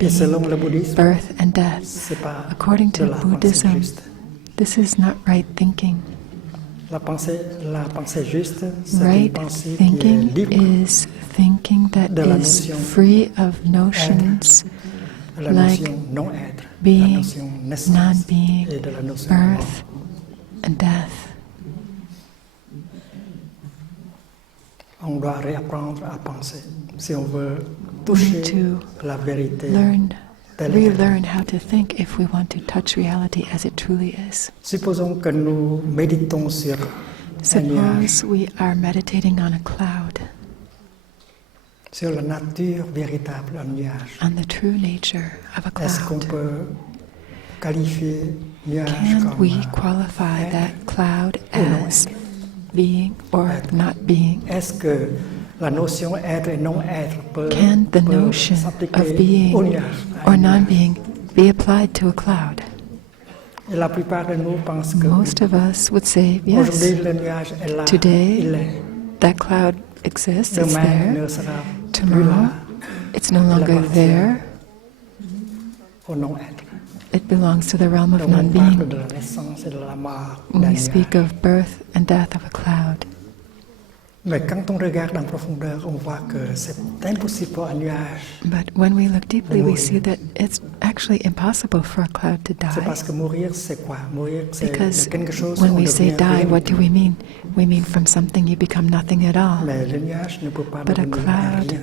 Et selon non-being, le bouddhisme, birth and death. c'est pas According de to la pensée Buddhism, juste. this is not right thinking. La pensée juste, c'est une Right pensée qui est thinking libre is thinking that de la is notion free of notions de la like notion non-être, la being, notion naissance non-being, et de la notion mort. birth, and death. On doit réapprendre à penser si on veut We toucher need to la vérité. relearn how to think if we want to touch reality as it truly is. Supposons que nous méditons sur un nuage, Suppose we are meditating on a cloud, sur la nature véritable d'un nuage. on the true nature of a Est-ce qu'on cloud. peut qualifier nuage Can comme we qualify that cloud as being or not being? Est-ce que la notion être et non-être peut Can the notion s'appliquer of au being nuage, à or un nuage? non-being be applied to a cloud? Et la plupart de nous pensent que Most of us would say, yes, aujourd'hui le nuage est là, Today, il est. that cloud exists, it's Demain there. ne sera plus Tomorrow, là, it's no longer there. au non-être. It belongs to the realm of Donc on parle non-being. de la naissance et de la mort When d'un we speak nuage. of birth and death of a cloud. Mais quand on regarde en profondeur, on voit que c'est impossible pour un nuage. But when we look deeply, we see that it's actually impossible for a cloud to C'est die. parce que mourir, c'est quoi? Mourir, c'est Because de quelque chose when on we say devient die, rien what du do tout. we mean? We mean from something you become nothing at all. Mais le nuage ne peut pas But a devenir un cloud rien.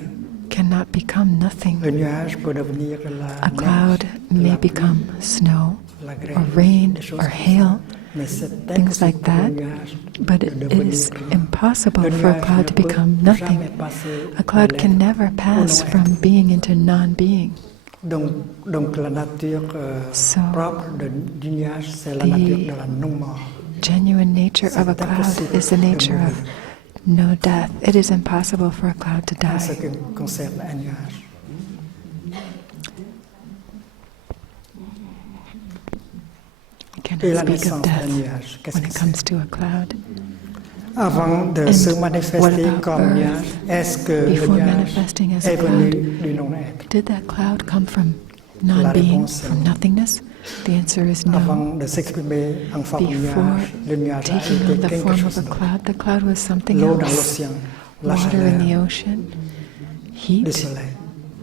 cannot become nothing. Le nuage peut devenir la A cloud neige, may la become snow, la grêle, or rain, des choses or comme ça. hail, Mais c'est things like impossible pour that, le nuage but de it devenir is rien. impossible Le for a nuage cloud ne to peut become jamais nothing. passer A cloud de can l'être never au pass non-être. from being into non-being. Donc la nature So, propre du nuage, c'est la nature de la non-mort. Genuine nature of a C'est cloud impossible is the de nature of mourir no death. It is impossible for a cloud to en ce die. qui concerne un nuage. We Et la cannot speak of naissance d'un death nuage, qu'est-ce when que it c'est? comes to a cloud. Avant de And se what manifester about comme birth? nuage, est-ce que le Before nuage manifesting as a est venu cloud, du non-être? did that cloud come from non-being, réponse est from non. nothingness? The answer is no. Avant de s'exprimer en forme de Before nuage, le nuage a taking été on the quelque form chose of a d'autre. cloud, the cloud was something L'eau dans else. l'océan, la Water in the chaleur ocean, du heat soleil.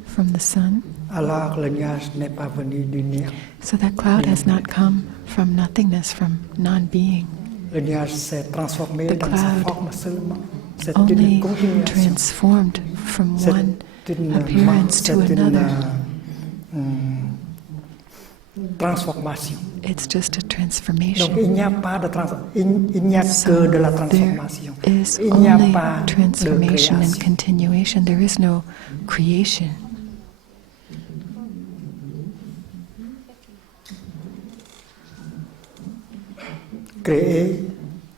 from the sun. Alors le nuage n'est pas venu du néant. So that cloud has not come from nothingness, from non-being. Le nuage s'est transformé The dans sa cloud forme seulement. C'est Only une continuation. transformed from C'est one une appearance to c'est une, another. Transformation. It's just a Donc transformation. il n'y a pas de il n'y a So que de la there transformation. is Il n'y a only pas de transformation and création. continuation. There is no creation. Créer,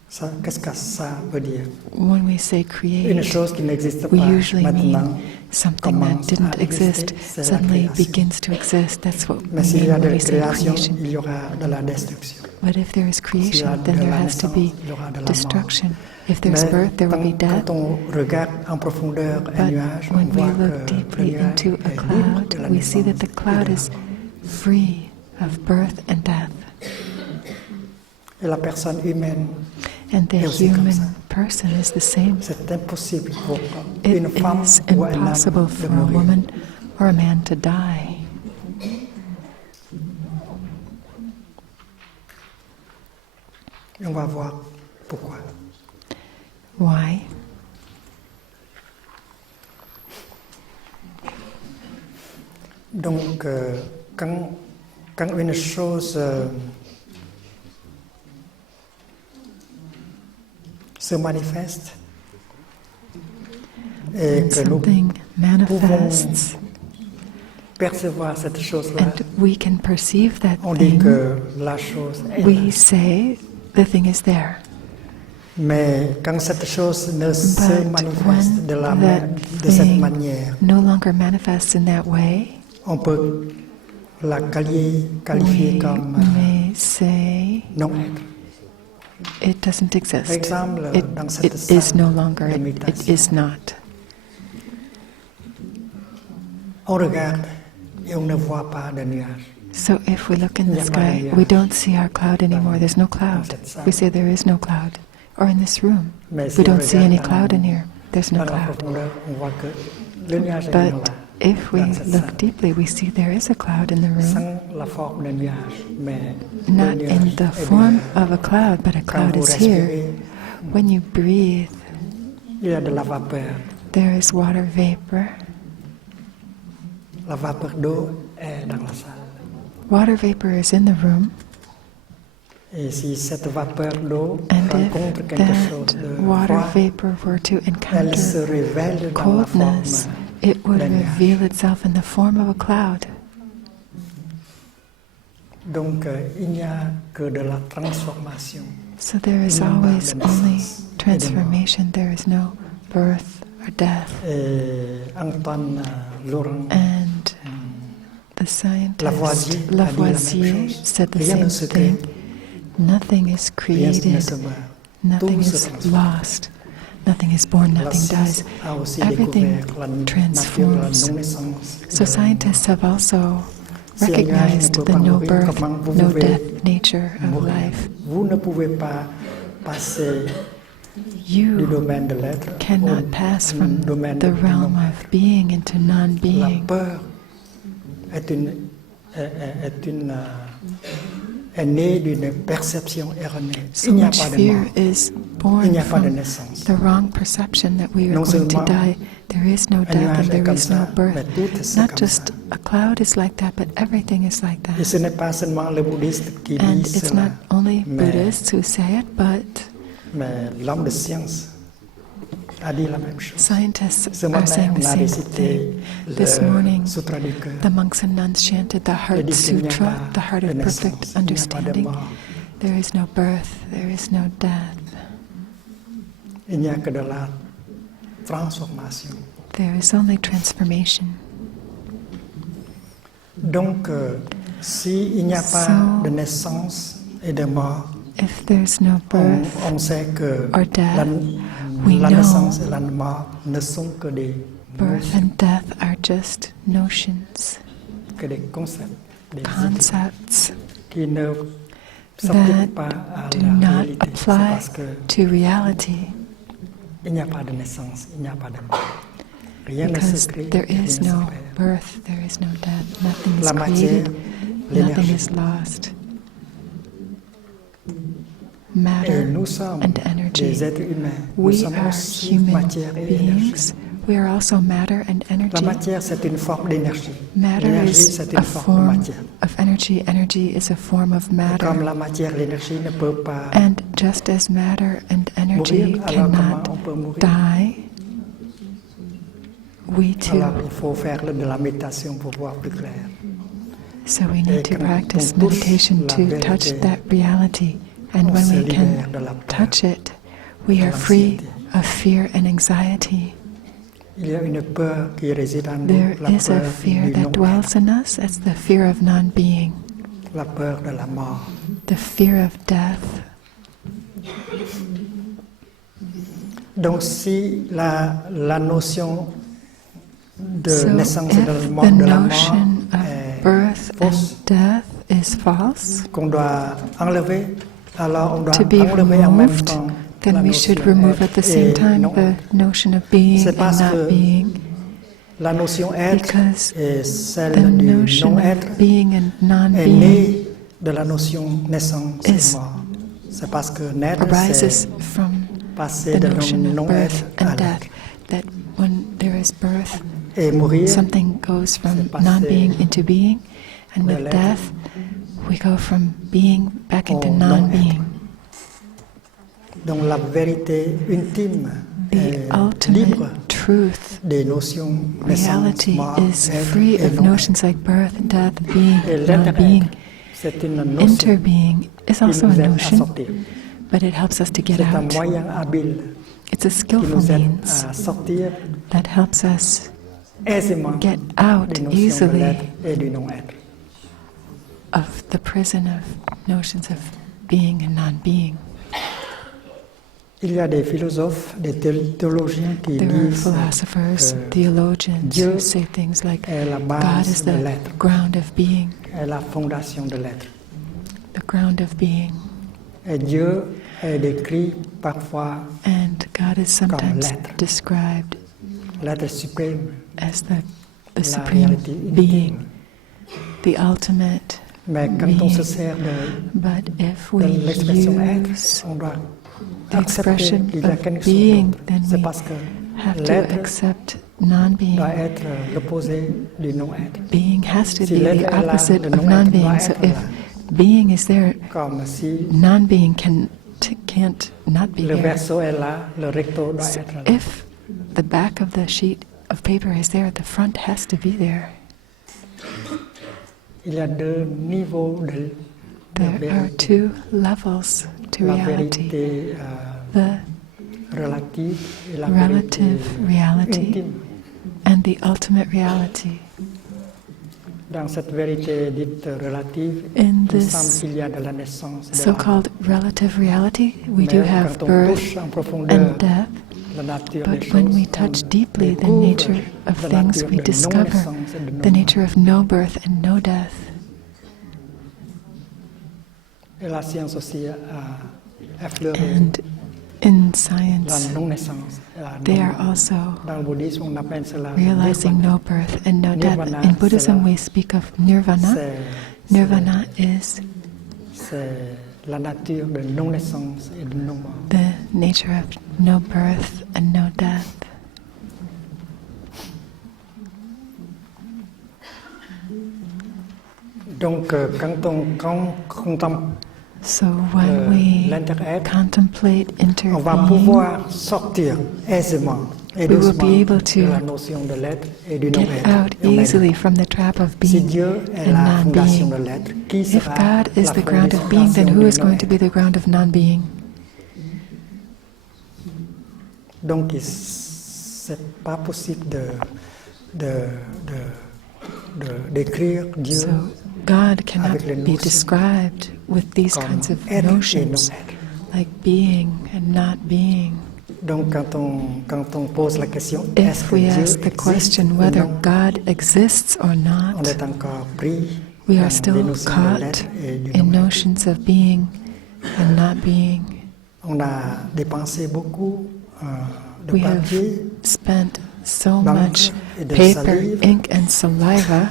ça, qu'est-ce que ça veut dire? When we say Une create, chose qui n'existe we pas usually maintenant mean something that commence didn't à exister, exist c'est la suddenly création. begins to exist. That's what we Mais s'il y mean a de when we say création, creation. il y aura de la destruction. But if there is S'il y a creation, de then there la has to be naissance, il y aura de la mort. destruction. If there's Mais birth, there will be death. quand on regarde en profondeur un But nuage, on when we voit look que le deeply nuage into a est libre de cloud, la we see that the naissance cloud et de is la mort. free of birth and death. Et la personne humaine, And the Et aussi comme human ça. person is the same. c'est impossible pour It une femme is ou un homme impossible de for a mourir. woman or a man to die. Et on va voir pourquoi. Why? Donc, quand une chose se manifeste, et when que nous something manifests percevoir cette chose-là, and we can perceive that on dit thing, que la chose est we là. say the thing is there. Mais quand cette chose ne se But manifeste when de cette thing manière, no longer manifests in that way, on peut la qualifier we comme may say non-être. it doesn't exist. Par exemple, dans cette It is salle no longer, de it méditation, is not. on regarde et on ne voit pas de nuages. So if we look in the sky, we don't see our cloud anymore. There's no cloud. We say there is no cloud. Or in this room, Mais si we on don't see any regarde cloud in here. There's no dans la cloud. profondeur, on voit que le nuage est bien But là, if we dans cette look salle. deeply, we see there is a cloud in the room. Sans la forme de nuage, mais le Not nuage in the est bien form là. of a cloud, but a Quand cloud vous is here. respirez, When you breathe, il y a de la vapeur. there is water vapor. La vapeur d'eau est dans la salle. Water vapor is in the room. Et si cette vapeur d'eau And rencontre if quelque chose that de water froid, vapor were to elle se encounter révèle dans la coldness, forme it would d'un nuage. reveal itself in the form of a cloud. Donc, il n'y a que de la transformation. So there is Il n'y a pas always de only naissance et de transformation. There is no birth or death. Et Antoine Laurent And the scientist Lavoisier a dit Lavoisier la même chose. said the Rien ne same se crée, thing. Nothing is rien ne created, se meurt. nothing Tout se is transforme. lost, nothing is born, La nothing science dies. a aussi Everything découvert la nature de la transforms. non-naissance. So scientists have also Si un nuage ne recognized peut the pas no mourir, birth, comment vous no pouvez death nature of mourir? life. Vous ne pouvez pas passer du You domaine de l'être cannot au pass from domaine the de realm non-être. of being into La non-being. peur est née d'une perception erronée. So Il n'y a much pas de fear mort. is Il born n'y a pas de from naissance. the wrong perception that we are Non going to seulement die. There is no un death nuage and est there comme is no ça, birth. mais tout est Not comme just ça. a cloud is like that, but everything is like Et that. ce n'est pas seulement les bouddhistes qui And disent it's cela, not only mais, Buddhists who say it, but mais l'homme de science a dit la même chose. scientists Ce are matin, saying the on a same récité thing. This morning, le Sutra du cœur. the monks and nuns chanted the Il Heart dit qu'il n'y a Sutra, pas the Heart de of naissance, Perfect il n'y a pas de Understanding. mort. There is no birth, there is no death. Il n'y a que de la transformation. There is only transformation. Donc, s'il n'y a pas So, de naissance et de mort, If there's no birth on sait que or death, la we know naissance et la mort ne sont que des birth and death are just notions, que des concepts, des idées concepts qui ne that s'appliquent pas à do la not réalité. C'est apply parce que to reality, il n'y a pas de naissance, il n'y a pas de mort. Rien ne because se crée, there rien is ne se no perd. birth, there is no death, nothing is La matière, created, nothing l'énergie. is lost. Et Matter nous sommes and energy. des êtres humains. Nous We sommes are aussi human matière et énergie. beings. We are also matter and La energy. matière, c'est une forme d'énergie. Matter L'énergie, is c'est a une forme de form matière. of energy. Energy is a form of Et comme matter. la matière, l'énergie ne peut pas And just as matter and energy mourir, alors comment cannot on peut mourir? die, we Alors too. il faut faire de la méditation pour voir plus clair. So we need to quand practice on touche meditation la to vérité, touch that reality. And on when se we libère can de la peur, touch it, we de are free l'anxiété. of fear and anxiety. Il y a une peur qui réside en nous, There la is a peur fear du that non-être, dwells in us. It's the fear of non-being, la peur de la mort. the fear of death. Donc si la notion de So naissance et if de the mort, notion of est birth fausse, and death is false, qu'on doit enlever, alors on doit to be enlever en même removed, temps then la we should notion remove at the être same et time non the être. notion of being C'est and parce not que being. La notion être Because et The celle du notion non-être of being and est non-being née de la notion naissance et is- mort. C'est parce que naître, arises c'est from passer the de notion of non-être birth à and l'être. death. That when there is birth, Et mourir, something goes from c'est passer non-being into being, and de with l'être death, we go from being back into au non-being. donc la vérité ultime The est ultimate libre, truth, reality is free of notions like birth, death, being, non-being. Interbeing is also a notion, but it helps us to get out. It's a skillful means that helps us get out easily of the prison of notions of being and non-being. There are philosophers, theologians who say things like God is the ground of being. The ground of being. And God is sometimes described as the supreme being, the ultimate being. But if we use the expression of being, then we have to accept non-being. Being has to be the opposite of non-being. So if being is there, non-being can't not be there. So if the back of the sheet of paper is there, the front has to be there. There are two levels to reality. The relative reality and the ultimate reality. In this so-called relative reality, we do have birth and death, but when we touch deeply the nature of things, we discover the nature of no birth and no death. And in science, they are also realizing no birth and no death. In Buddhism, we speak of nirvana. Nirvana is the nature of no birth and no death. So when we contemplate interbeing, we will be able to get out easily from the trap of being and non-being. If God is the ground of being, then who is going to be the ground of non-being? So God cannot be described with these kinds of notions, like being and not being. If we ask the question whether God exists or not, we are still caught in notions of being and not being. We have spent so much paper, ink, and saliva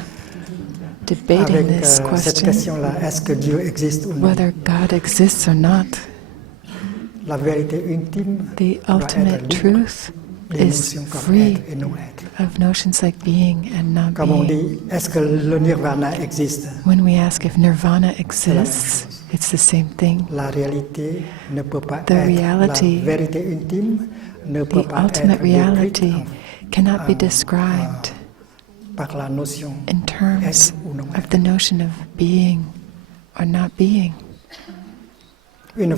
debating this question, whether God exists or not. The ultimate truth is free of notions like being and not being. When we ask if nirvana exists, it's the same thing. The reality, the ultimate reality, cannot be described in terms of the notion of being or not being. One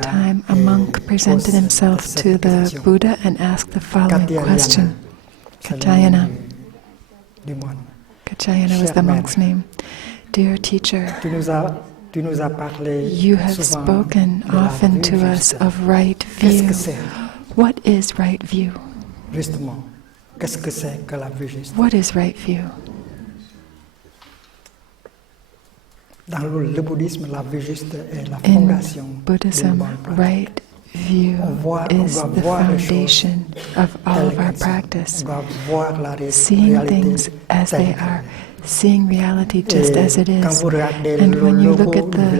time, a monk presented himself to the Buddha and asked the following question. Katyayana. Katyayana was the monk's name. Dear teacher, you have spoken often to us of right view. What is right view? What is right view? In Buddhism, right view is the foundation of all of our practice. Seeing things as they are, seeing reality just as it is. And when you look at the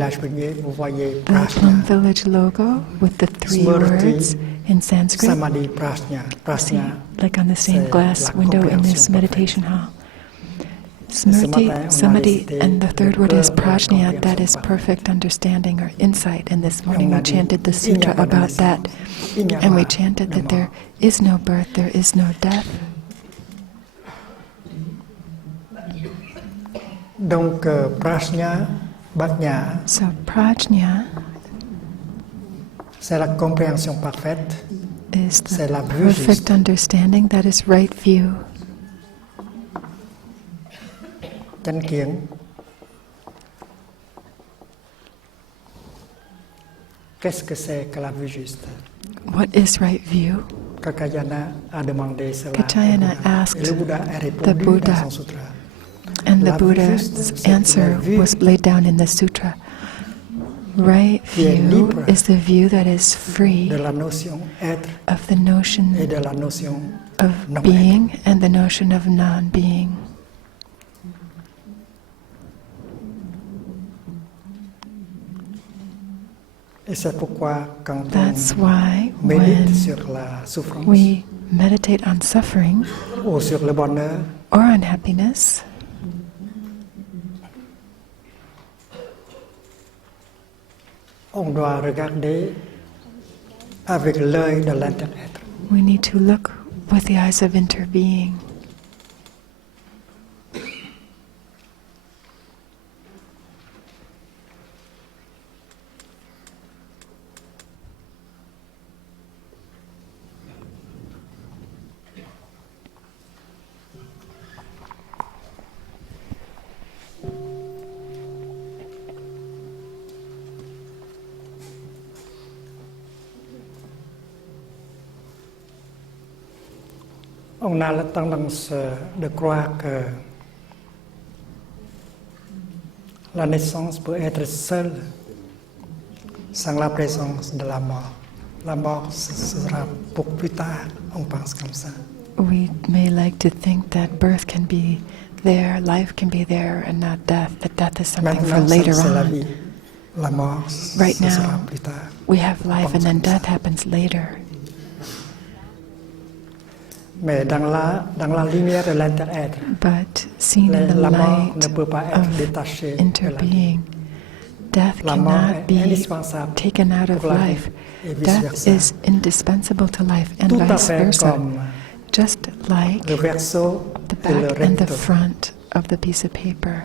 Plum Village logo with the 3 words in Sanskrit, see, like on the stained glass window in this meditation hall, Smriti, samadhi, and the third word is prajna, that is perfect understanding or insight. And this morning we chanted the sutra about that. And we chanted that there is no birth, there is no death. Donc, prajna, bhajna, So prajna c'est la compréhension parfaite, is c'est the la vue juste. perfect understanding, that is right view. Chánh kiến, qu'est-ce que c'est que la vue juste? What is right view? Kakayana a demandé cela Katyayana au Bouddha. asked Et le Bouddha a the répondu Buddha, dans son sutra. and the La vue Buddha's juste, c'est answer la vue was laid down in the sutra. Right qui est view libre is the view that is free de la notion être of the notion et de la notion of non-être. being and the notion of non-being. Et c'est pourquoi quand That's on why médite when sur la souffrance we meditate on suffering ou sur le bonheur, or on happiness, on doit regarder avec l'œil de l'inter-être. we need to look with the eyes of interbeing. On a la tendance de croire que la naissance peut être seule sans la présence de la mort. La mort, ce sera pour plus tard, on pense comme ça. We may like to think that birth can be there, life can be there, and not death, that death is something for Maintenant, later c'est la on. vie. La mort, Right ce sera now, plus tard. we have life and then Comme ça. death happens later. Mais dans la lumière de l'inter-être, But seen in the la mort light ne peut pas être of détachée de la vie. interbeing, death La mort cannot est be indispensable taken out of pour la vie life. et Death vice-versa. is indispensable to life and Tout à vice fait versa. comme Just like le verso the et le back and the recto. front of the piece of paper.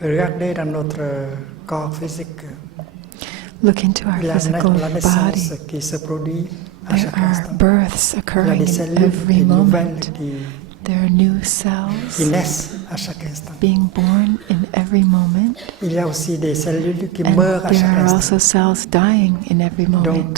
Regardez dans notre corps physique, Look into our il y a physical la naissance body. qui se produit à There chaque are instant. births Il y a occurring des in cellules every des nouvelles moment. qui There are new cells naissent à chaque instant. being born in every moment. Il y a aussi des cellules qui And meurent à there chaque are instant. also cells dying in every Donc, moment.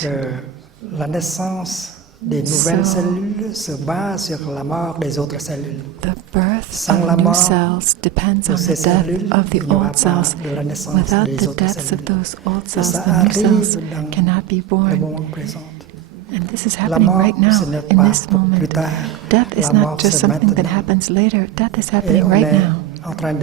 la naissance des nouvelles So- cellules se base sur la mort des autres cellules. The birth Sans la of new mort cells depends de on ces the death cellules, of the il n'y aura old pas cells. de la naissance Without des the autres deaths of cellules. those old Et cells, ça the new arrive cells dans cannot be le born. moment présent. And this is La happening mort, right now, ce n'est in pas this pour plus moment. tard. Death is La not mort, just c'est something that maintenant. happens later. Death is Et happening on right est now. en train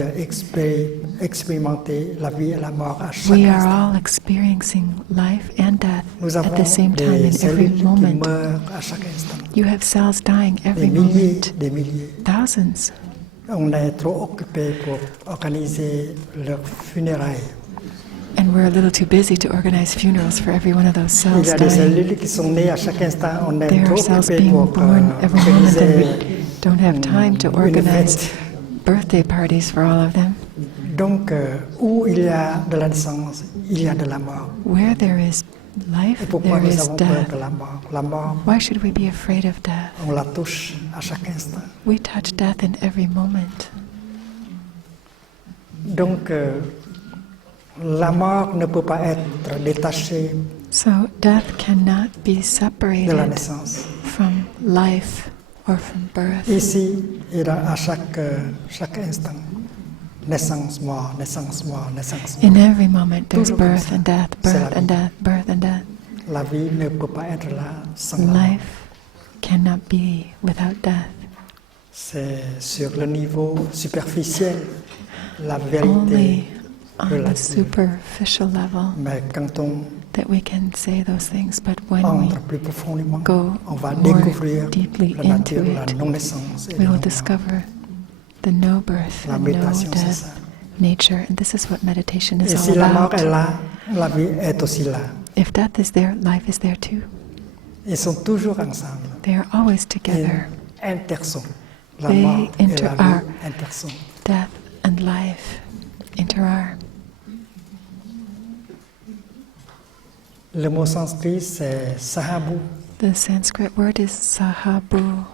d'expérimenter la vie et la mort à chaque We are instant. all experiencing life and death Nous at avons the same time des in every cellules qui moment. meurent à chaque instant. You have cells dying every Des milliers, moment. des milliers. Thousands. On est trop occupé pour organiser leurs funérailles. And we're a little too busy to organize funerals for every one of those Il cells y a des dying. cellules qui sont nées à chaque instant. On est There trop are cells occupé being pour born every moment, and organiser we don't have time to une organize fête. birthday parties for all of them. Donc, où il y a de la naissance, il y a de la mort. Where there is life, Et pourquoi there nous is avons peur death. de la mort? La mort, Why should we be afraid of death? on la touche à chaque instant. We touch death in every moment. Donc, la mort ne peut pas être détachée So death cannot be de la separated naissance. from life or from birth. Ici, à chaque instant, naissance, mort, naissance, mort, naissance, mort. In every moment there's Toujours comme birth ça. and death, C'est la birth and vie. death, birth and death. La vie ne peut pas être là sans la mort. Life cannot be without death. C'est sur le niveau superficiel, la vérité Only on the relative. superficial level Mais quand on that we can say those things, but when we entre plus profondément, go on va more découvrir deeply la into nature de la it, non-naissance et we de will non-mort. discover the no birth La and no méditation, c'est death ça. nature, and this is what meditation is Et all si la mort about. est là, la vie est aussi là. If death is there, life is there too. Ils sont toujours ensemble. They are always together. Ils intersont. La They mort et la inter-are. vie intersont. Death and life inter-are. Le mot sanskrit, c'est sahabu. The Sanskrit word is sahabu. Sahabhu.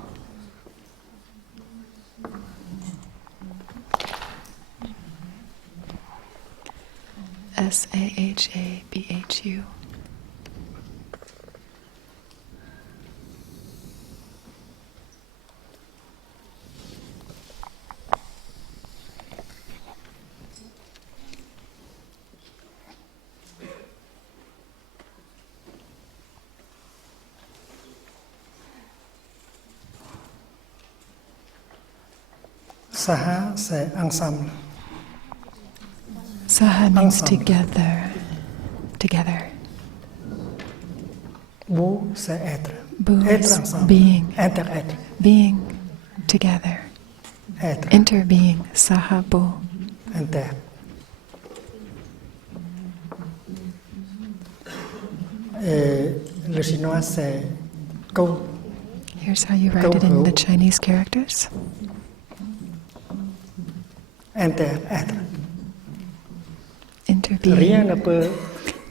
Saha, c'est ensemble. Saha means Ensemble. together. Together. Bu, c'est être. Bu Être is ensemble. being. Inter-être. Being together. Être. Interbeing. Sahabu. Inter. Et le chinois, c'est câu. Here's how you write it in the Chinese characters. Inter-être. Interbeing. Rien ne peut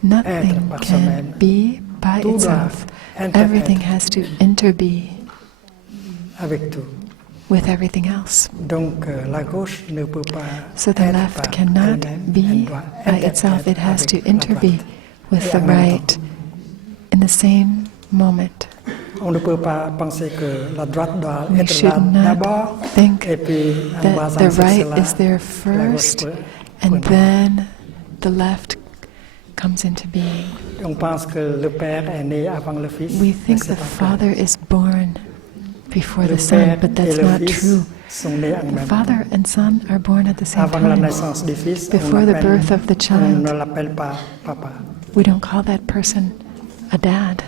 Nothing par can soi-même. be by Tout doit itself. inter-être Everything has to interbe avec tout. with everything else. Donc la gauche ne peut pas So the être left par cannot elle-même, elle be doit by itself. It has to avec la interbe droite. with Et the en même right in the same moment. On ne peut pas penser que la droite doit We être là should not d'abord think et puis en that basant the sur right cela, is there la gauche first peut and venir. then the left comes into being. On pense que le père est né avant le fils. We mais think c'est the pas vrai. Father is born before Le the Son, père but et that's le not fils true. sont nés en The même temps. Father and Son are born at the same Avant la time. naissance du fils, Before on the l'appelle- birth of the on child. ne l'appelle pas papa. We don't call that person a dad.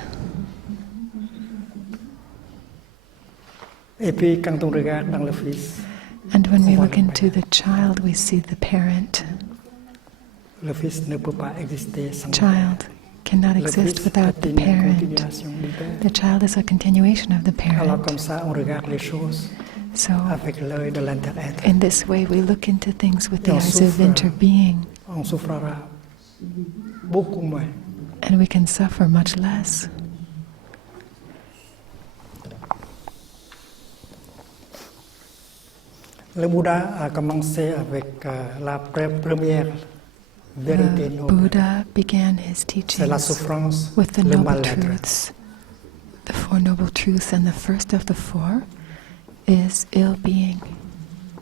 Et puis quand on regarde dans le fils, And when we on voit look le into père. the child, we see the parent. Le fils ne peut pas exister sans le Child père. cannot Le exist fils without est the une parent. continuation du père. The child is a continuation of the Alors parent. comme ça, on regarde les choses So avec l'œil de l'inter-être. in this way, we look into things with the Et on eyes of souffre. interbeing, On souffrira beaucoup moins. and we can suffer much less. Le Bouddha a commencé avec la première vérité The noble. Buddha began his C'est la teachings souffrance, with the le noble mal-être. truths, the Four Noble Truths, and the first of the four is ill-being,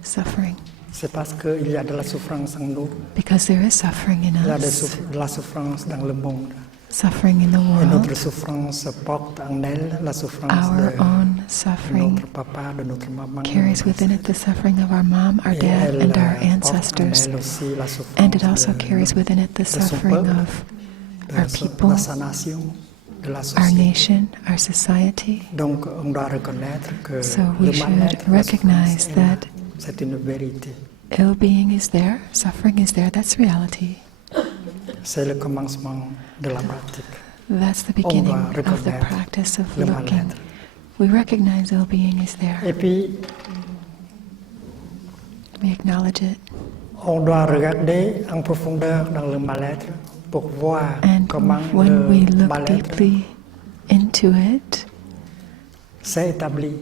suffering. C'est parce qu'il y a de la souffrance en nous, Because there is suffering in il y a us, de la souffrance dans le monde. suffering in the Et notre world, souffrance porte en elle la souffrance our de own notre suffering papa, de notre maman. de carries notre within it the suffering of our mom, our Et dad, elle and our porte en ancestors. elle aussi la souffrance And it also de carries within it the son suffering peuple, of de our people, sa nation, de la our société. nation, our society. Donc on doit reconnaître que So le we should mal-être, la recognize souffrance est là. that C'est une vérité. ill-being is there, suffering is there, that's reality. C'est le commencement de la pratique. That's the On doit beginning of the reconnaître practice of le looking. mal-être. We recognize ill-being is there. Et puis, We acknowledge it. on doit regarder en profondeur dans le mal-être pour voir And comment when we le look mal-être deeply into it, s'est établi,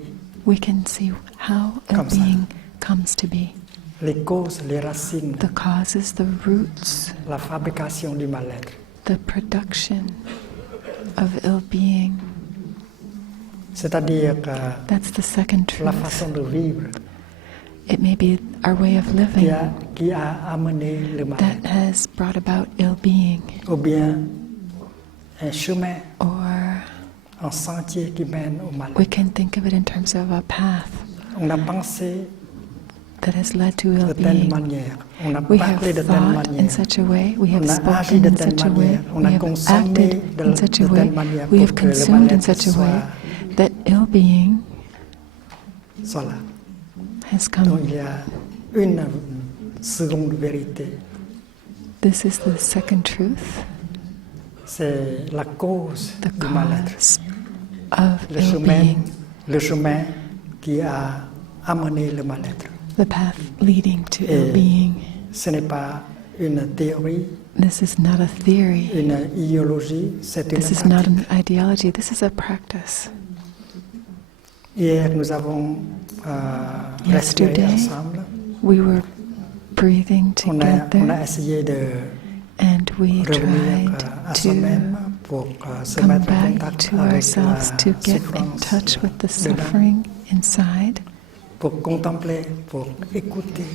we can see how Comme ça. ill-being comes to be. les causes, les racines, The causes, the roots, la fabrication du mal-être. the production of ill-being. C'est-à-dire que That's the second la truth. façon de vivre It may be our way of living qui a amené le that mal-être, has brought about ill-being, ou bien un chemin, or un sentier qui mène au mal-être. we can think of it in terms of a path. On a pensé that has led to de telle ill-being. manière, on a We have parlé de telle thought in manière, such a way, we have on a agi spoken de in telle such a way, manière, on we a have consommé acted in such a de way, telle manière we pour have que le consumed in mal-être such a way soit that ill-being là. has Donc il come. y a une seconde vérité, This is the second truth, c'est la cause the du mal-être. cause of ill-being, Le chemin qui a amené le mal-être. the path leading to Et ill-being. ce n'est pas une théorie, This is not a theory. une idéologie, c'est une This is not pratique. an ideology. This is a practice. Hier, nous avons respiré Yesterday, ensemble. we were breathing On a together, essayé de and we revenir tried à to soi-même pour se come mettre en back contact to avec ourselves, la to get in souffrance touch with the dedans, suffering inside, pour contempler, pour écouter,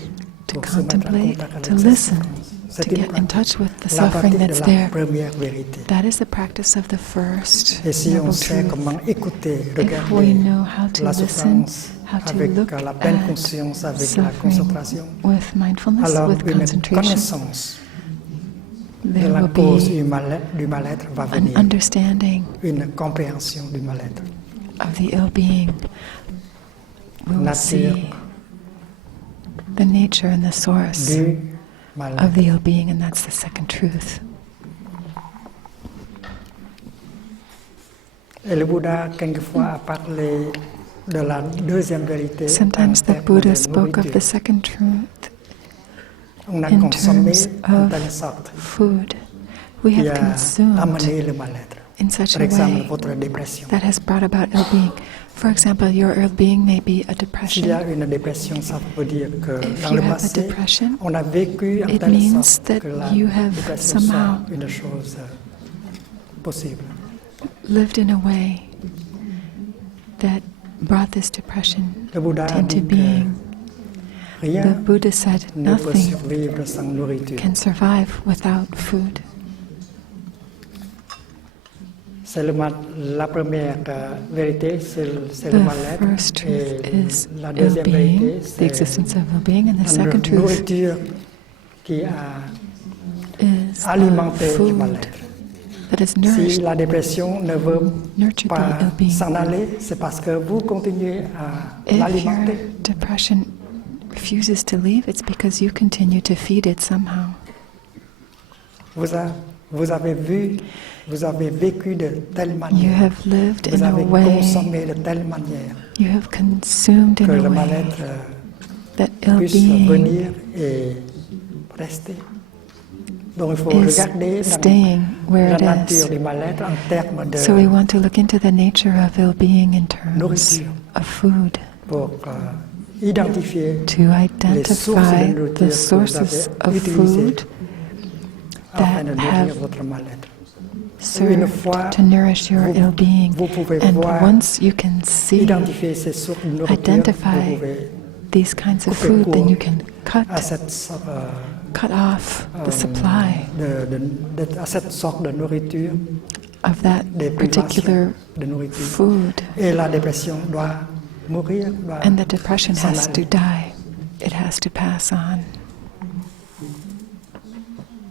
to pour se mettre en contemplate, contact to avec cette listen, souffrance. to C'est une get in pratique. touch with the La suffering pratique de that's la there. première vérité. That is the practice of the first Et si on noble sait truth. comment écouter, If we regarder know how to la listen, souffrance how to avec look la pleine at conscience, avec la suffering concentration, with mindfulness, alors with une concentration, connaissance de there la will cause be du mal-être va an venir, understanding une compréhension du mal-être. of the ill-being. We will Nature see the nature and the source du of mal-être. the ill-being, and that's the second truth. Et le Bouddha, quelquefois, a parlé de la deuxième vérité. Sometimes en the termes Buddha de spoke of nourriture. the second truth On a in consommé terms de of telle sorte food. We qui have a consumed amené le mal-être. in such Par a exemple, way votre dépression. that has brought about ill-being. For example, your ill-being may be a S'il depression. y a une dépression, ça veut dire que If dans you le have a passé, depression, on a vécu en it telle means sorte that que la you have dépression somehow soit une chose possible. lived in a way that brought this depression Le Bouddha a into dit que being. The rien Buddha said ne peut nothing survivre sans nourriture. can survive without food. Seulement la première vérité, c'est le The mal-être. first truth Et is la deuxième ill-being, vérité, the c'est existence of ill-being, and the la second truth nourriture qui a is the alimenté le food mal-être. that has Si nourished, la dépression ne veut nurtured pas the ill-being. s'en aller, c'est parce que vous continuez à If your l'alimenter. depression refuses to leave, it's because you continue to feed it somehow. Vous avez vécu de telle You manière, have lived vous in a avez way, consommé de telle manière you have consumed que in a le way mal-être that puisse ill-being venir et rester. Donc il faut is regarder staying where la it nature is. du mal-être en termes de So we want to look into the nature of ill-being in terms nourriture of food, pour identifier to identify the sources of food afin that de nourrir have votre mal-être. served to nourish your ill-being. Vous pouvez And voir, once you can see, identifier ces sources de nourriture, identify vous pouvez these kinds of couper food, then court you can à cette, cut off the supply à cette sorte de nourriture, of that des particular privations de nourriture. food, Et la dépression doit mourir, doit and the depression s'en has to aller. die. It has to pass on.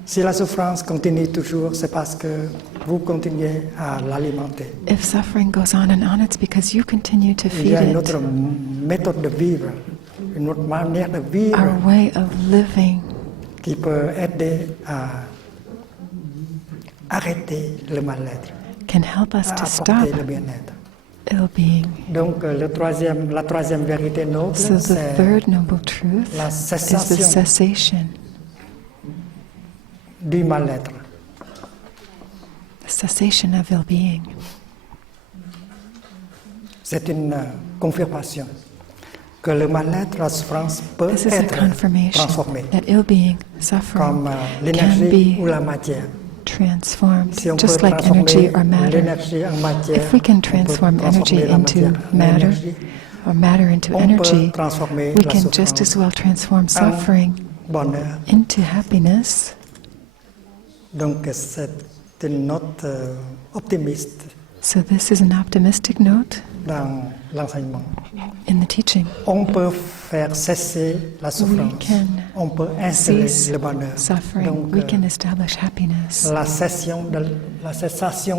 Si la souffrance continue toujours, c'est parce que vous continuez à l'alimenter. If suffering goes on, it's because you continue to Il feed y a une it. autre méthode de vivre, une autre manière de vivre Our way of living qui peut aider à arrêter le mal-être, can help us à to stop apporter le bien-être. ill-being. Donc la troisième vérité noble, So the c'est third noble truth la is the cessation cessation, du mal-être. the cessation of ill-being. C'est une confirmation que le mal-être, la souffrance peut This is a être confirmation transformée that ill-being, suffering, comme can l'énergie ou be la matière. transformed, Si on peut just like transformer energy or matter. l'énergie en matière, If we can on peut transform energy transformer la into matière en matter, énergie. or matter into On peut energy, transformer we la can just souffrance as well transform suffering bonheur. into happiness. Donc c'est une note optimiste So this is an optimistic note dans l'enseignement. in the teaching. On peut faire cesser la We souffrance. can On peut installer cease le bonheur. suffering. Donc, We can establish happiness. la cessation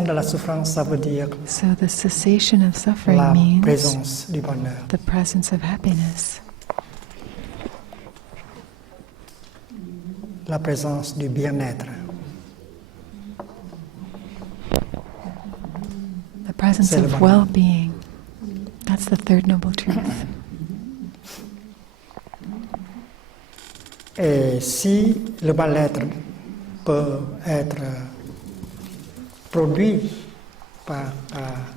de la souffrance, ça veut dire So the cessation of suffering la means présence du bonheur. the presence of happiness, La présence du bien-être. the presence C'est le of bonheur. well-being. That's the third noble truth. Et si le mal-être peut être produit par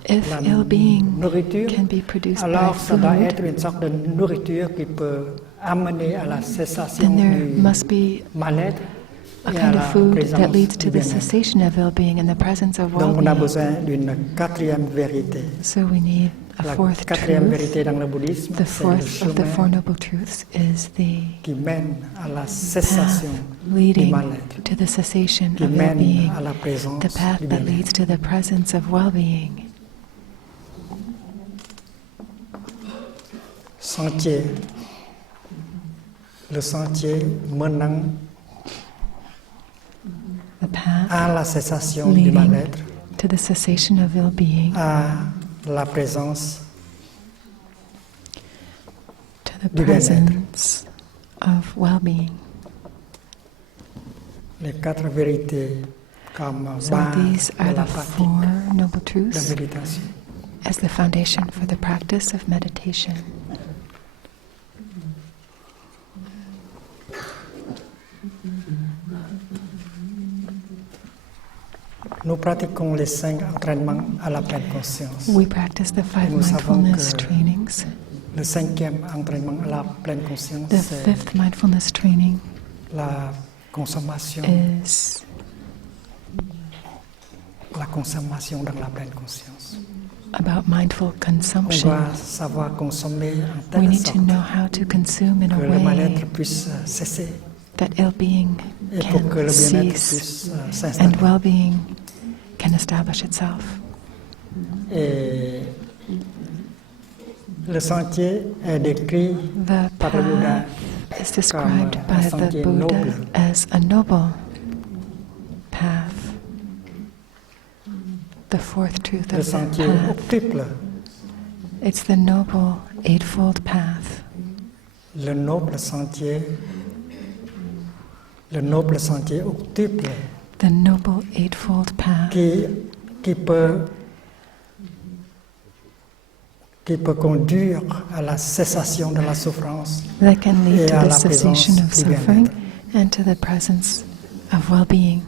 If la ill-being nourriture, can be produced by alors ça doit food, être une sorte de nourriture qui peut amener à la cessation then there du must be mal-être a et à kind la of food that présence leads to du the bien-être. cessation of ill-being and the presence of Donc on a well-being. besoin d'une quatrième vérité. So we need a La fourth quatrième truth. vérité dans le bouddhisme, The c'est le fourth of the Four chemin Noble Truths is the qui mène à la path cessation du leading mal-être, to the cessation qui of mène ill-being, à la présence the path du that bien-être. leads to the presence of well-being. Sentier, le sentier menant The path à la cessation du leading mal-être, to the cessation of ill-being, à la présence to the du bien-être. presence of well-being. Les quatre vérités comme So base these de are la the pratique Four Noble de Truths méditation. as the foundation for the practice of meditation. Nous pratiquons les 5 entraînements à la pleine conscience. We practice the five Nous savons mindfulness que trainings. Le 5e entraînement à la pleine conscience, The c'est fifth mindfulness training la consommation dans la pleine conscience. about mindful On consumption. doit savoir consommer en We telle need to sorte know how to consume in que a le way mal-être puisse cesser that ill-being et pour que can le bien-être cease puisse and s'installer. well-being can establish itself. Et le sentier est décrit The par le Bouddha path is described comme un by the sentier Buddha noble. as a noble path. The fourth truth Le of that sentier path. octuple. It's the noble eightfold path. Le noble sentier octuple The noble eightfold path qui peut conduire à la cessation de la souffrance that can lead et to à the la cessation présence of du suffering bien-être. and to the presence of well-being.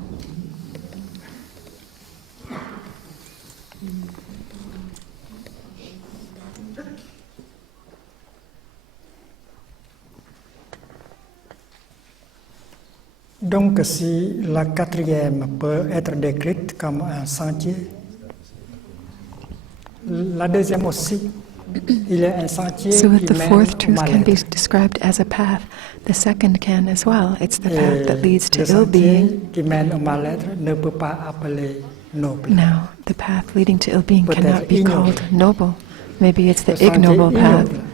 Donc si la quatrième peut être décrite comme un sentier, la deuxième aussi, il est un sentier So if qui the mène fourth au truth can be mal-être. described as a path, the second can as well. It's the path that leads to Le sentier ill-being. qui mène au mal-être ne peut pas appeler noble. Now, the path leading to ill-being Peut-être cannot be ignoble. called noble. Maybe it's the Le sentier ignoble path. ignoble.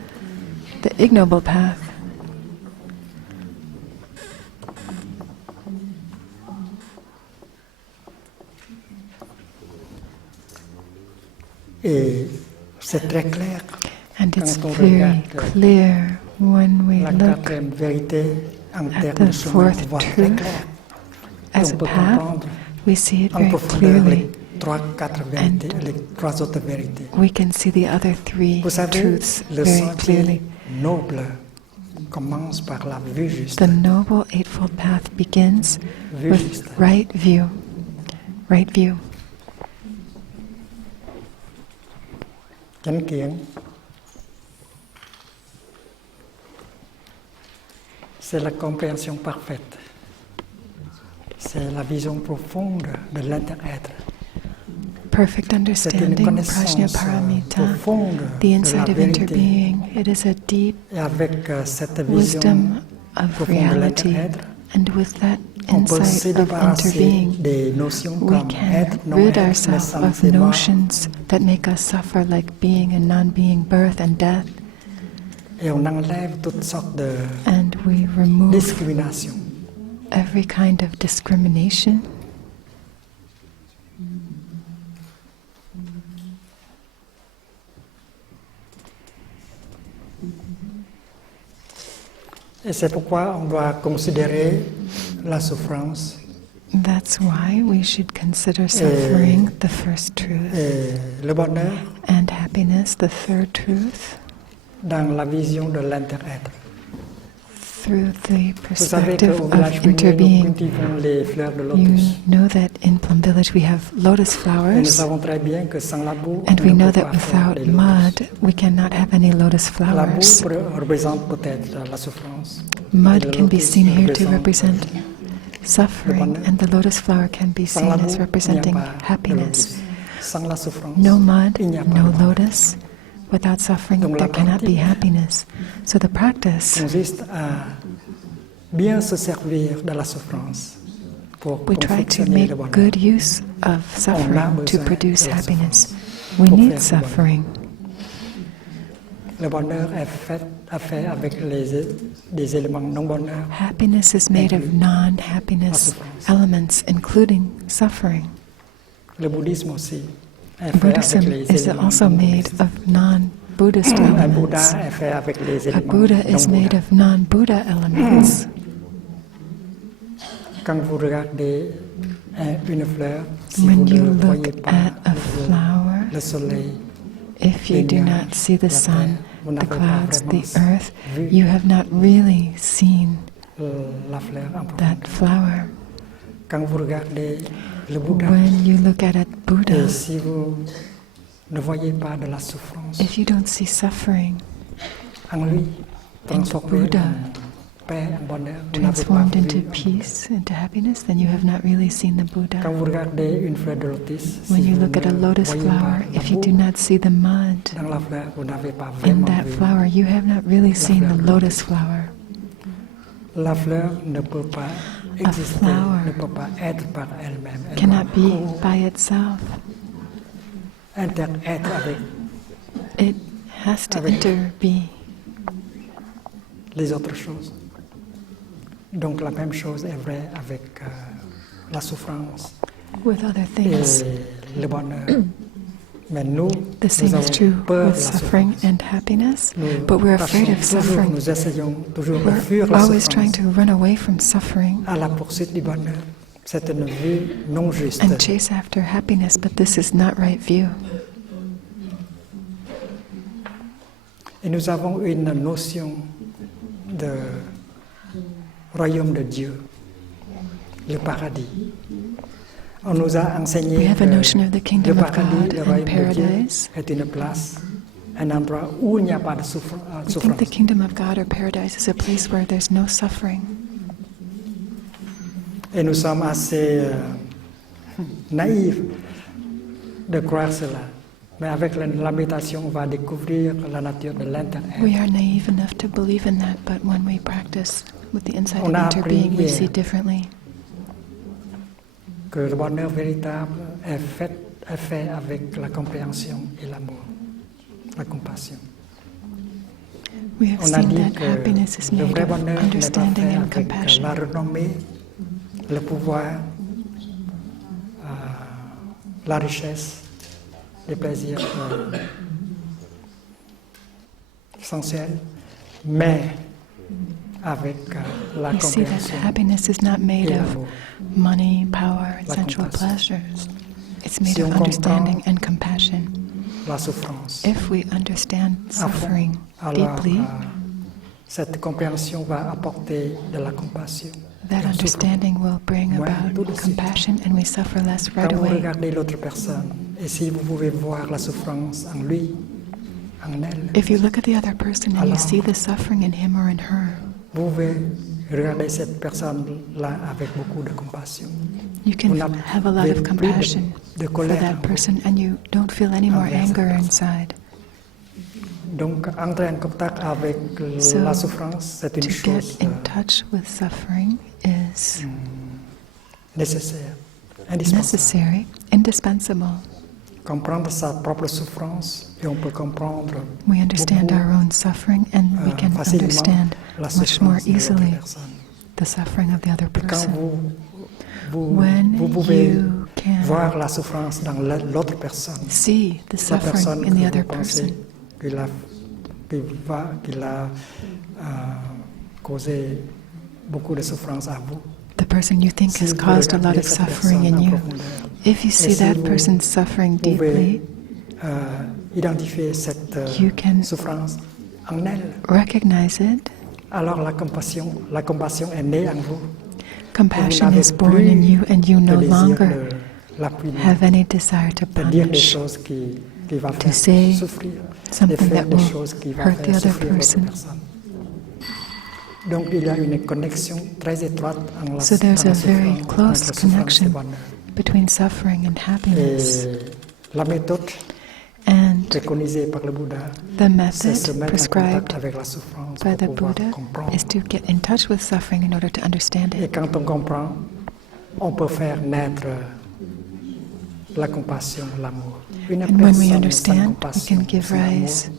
The ignoble path. Et c'est très clair. And it's Quand on very regarde clear when we La look quatrième vérité en at termes the de chemin, fourth on voit très truth clair. as On a peut path. comprendre We see it en very profondeur clearly. les quatre vérités, les trois autres vérités. We can see the other three Vous savez, truths le very sentier clearly. noble commence par la vue juste. The Noble Eightfold Path begins Vue with juste. right view. Right view. Chánh kiến, c'est la compréhension parfaite. C'est la vision profonde de l'inter-être. Perfect C'est une understanding, connaissance Prajnaparamita, profonde the de la insight of vérité. interbeing. It is a deep Et avec cette vision wisdom of profonde de reality. l'inter-être, And with that On peut se insight of débarrasser interbeing, des notions we comme can être, non rid être, ourselves naissance of et mort, notions that make us suffer, like being and non-being, birth and death, et on enlève toutes sortes de and we remove discriminations. every kind of discrimination. Et c'est pourquoi on doit considérer la souffrance That's why we should consider suffering the first truth, et le bonheur and happiness the third truth, dans la vision de l'inter-être. through the Vous savez perspective qu'au of village Pygmée, nous interbeing. cultivons les fleurs de You lotus. know that in Plum Village we have lotus Et nous flowers, savons très bien que sans la boue, and on we ne know peut that pas faire without des lotus. mud we cannot have any lotus La boue flowers. représente peut-être la souffrance. Mud Et le can be lotus seen here to représente represent suffering, and the lotus flower can be Sans seen la as boue, il n'y a representing pas de happiness. lotus. Sans la souffrance, No mud, il n'y a pas no de bonheur. lotus. Without suffering, Donc la there cannot be pratique happiness. So the practice, consiste à bien se servir de la souffrance pour we try to confectionner make le bonheur. good use of suffering to besoin produce de la happiness. souffrance We pour need faire le suffering. Le bonheur est fait avec des éléments non-bonheur. Happiness is made of non-happiness elements, including suffering. Le bouddhisme aussi est fait Buddhism avec les is éléments also made non-bouddhistes. of non-Buddhist Un elements. Bouddha est fait avec les A éléments Buddha is made non-Bouddha. of non-Buddha elements. Quand vous regardez une fleur, si When vous you ne voyez look pas at a flower, le soleil, if you do not see the sun, the clouds, the earth, you have not really seen la fleur en that profondeur. flower. Quand vous regardez le Bouddha, When you look at a Buddha, et si vous ne voyez pas de la souffrance if you don't see suffering en lui, transformé Buddha, en paix, en bonheur, vous n'avez pas transformed into vu. peace, into happiness, then you have not really seen the Quand Buddha. vous regardez une fleur de lotus, When si you vous look at a ne lotus voyez flower, pas la if you boue do not see the mud dans la fleur, vous n'avez pas in vraiment that vu. flower, you have not really seen the lotus flower. La fleur ne peut pas A exister, flower ne peut pas être par elle-même. Elle Cannot doit be by itself. inter-être avec It has to Avec- interbe les autres choses. Donc la même chose est vraie avec la souffrance with other et things. le bonheur. Mais nous, The same nous is avons true peur with de la suffering souffrance. and happiness, Nous but we're afraid of tâchons toujours, suffering. nous essayons toujours de fuir We're la always trying souffrance to run away from suffering à la poursuite du bonheur. C'est une vue non juste. and chase after happiness, but this is not right view. Et nous avons une notion de royaume de Dieu, le paradis. On nous a enseigné We have a que notion of the le kingdom of paradis, God le and royaume de Dieu, paradise. est une place, un endroit où il n'y a pas de We think the souffrance. kingdom of God or paradise is a place where there's no suffering. Et nous sommes assez naïfs de croire cela. Mais avec la méditation, on va découvrir la nature de l'inter-être. We are naive enough to believe in that, but when we practice with the insight of On a appris interbeing, we hier see differently. Que le bonheur véritable est fait avec la compréhension et l'amour, la compassion. We have On a seen dit that que happiness is le made vrai of bonheur n'est pas understanding fait and avec compassion. la renommée, le pouvoir, la richesse, les plaisirs essentiels, mais avec la We see that compréhension. happiness is not made et of l'amour. money, power, and La sensual compassion. pleasures. It's made Si of on understanding comprend and compassion. La souffrance. If we understand à fond, suffering alors deeply, cette compréhension va apporter de la compassion. that Et on souffre. understanding will bring Ouais, tout about de suite. compassion, and we suffer less right Quand vous away. regardez l'autre personne, et si vous pouvez voir la souffrance en lui, en elle, If you look at the other person and you Alors- see the suffering in him or in her, vous pouvez regarder cette personne-là avec beaucoup de compassion. you can Vous n'avez have a lot of plus compassion de for colère en that vous. person, and you don't feel any more Envers cette anger personne. inside. Donc, entrer en contact avec So, la souffrance, c'est To une get chose in touch with suffering is nécessaire, indispensable. necessary, indispensable. Comprendre sa propre souffrance et on peut comprendre We understand beaucoup, our own suffering and we can facilement understand la much more souffrance de l'autre easily personne. the suffering of the other Et quand person. vous pouvez you can voir la souffrance dans l'autre personne, see the la suffering personne in que the vous other pensez person, qu'il a causé beaucoup de souffrance à vous. the person you think Si has vous caused a lot regardez of cette suffering personne in en you, profondeur, if you et see si that vous person suffering deeply, pouvez identifier cette you can souffrance en elle, recognize it. alors la compassion est née en vous. Compassion n'avez is born plus in you, and you no le désir longer de la punir, have any desire to de dire des punish, choses qui va to faire say souffrir, de something faire that des will choses qui va hurt the faire other souffrir l'autre person. personne. Donc il y a une connexion très étroite en So there's dans a la very souffrance, close entre souffrance et connection bonheur. between suffering and happiness. Et la méthode And préconisée par le Bouddha, the c'est se method mettre en prescribed contact avec la souffrance by the pour pouvoir Buddha comprendre. is to get in touch with suffering in order to understand Et it. quand on comprend, on peut faire naître la compassion, l'amour. Une And when we personne sans understand, we compassion, can give sans amour, rise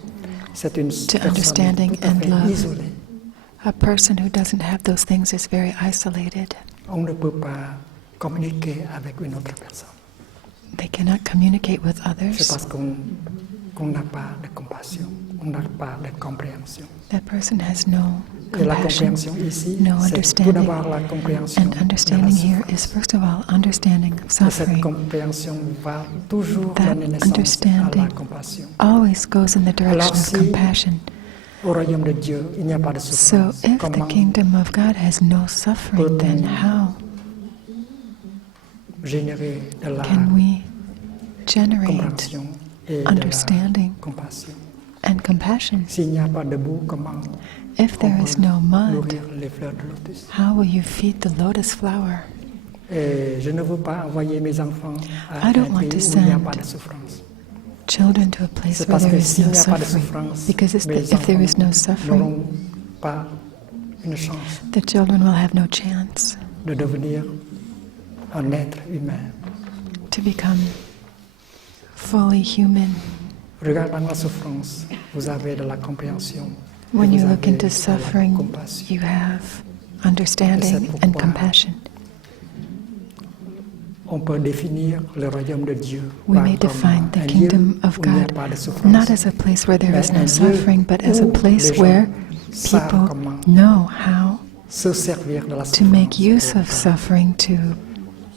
c'est une to personne understanding tout à and fait love. isolée. A person who doesn't have those things is very isolated. On ne peut pas communiquer avec une autre personne. They cannot communicate with C'est others. parce qu'on n'a pas de compassion, on n'a pas de compréhension. That person has no Et la compassion, compréhension ici, no c'est tout understanding. d'abord la compréhension And de la understanding here souffrance. is first of all understanding of Et cette suffering. compréhension va toujours That donner naissance à la understanding compassion. always goes in the direction Alors of si compassion. au royaume de Dieu, il n'y a pas de So souffrance, if the comment kingdom of God has no suffering, then how générer de la can we generate compréhension et de la understanding compassion? and compassion? S'il n'y a pas de boue, comment If there is no mud, nourrir les fleurs de lotus? how will you feed the lotus flower? Et je ne veux pas envoyer mes enfants à I un don't want pays to où il n'y a send pas de souffrance. Children to a place C'est where parce there que is s'il no n'y a pas de suffering. souffrance, Because if mes there is no enfants suffering, n'auront pas une chance the children will have no chance de devenir un être humain. to become fully human. Regardant la souffrance, vous avez de la compréhension. et When vous you look avez into de la suffering, compassion. you have understanding and compassion. On peut définir le royaume de Dieu We pas may comme define the un kingdom lieu of où il n'y a God pas de souffrance, not as a place where there mais is un no lieu suffering, but as a où place les gens where savent people comment know how se servir de la to make souffrance use of suffering to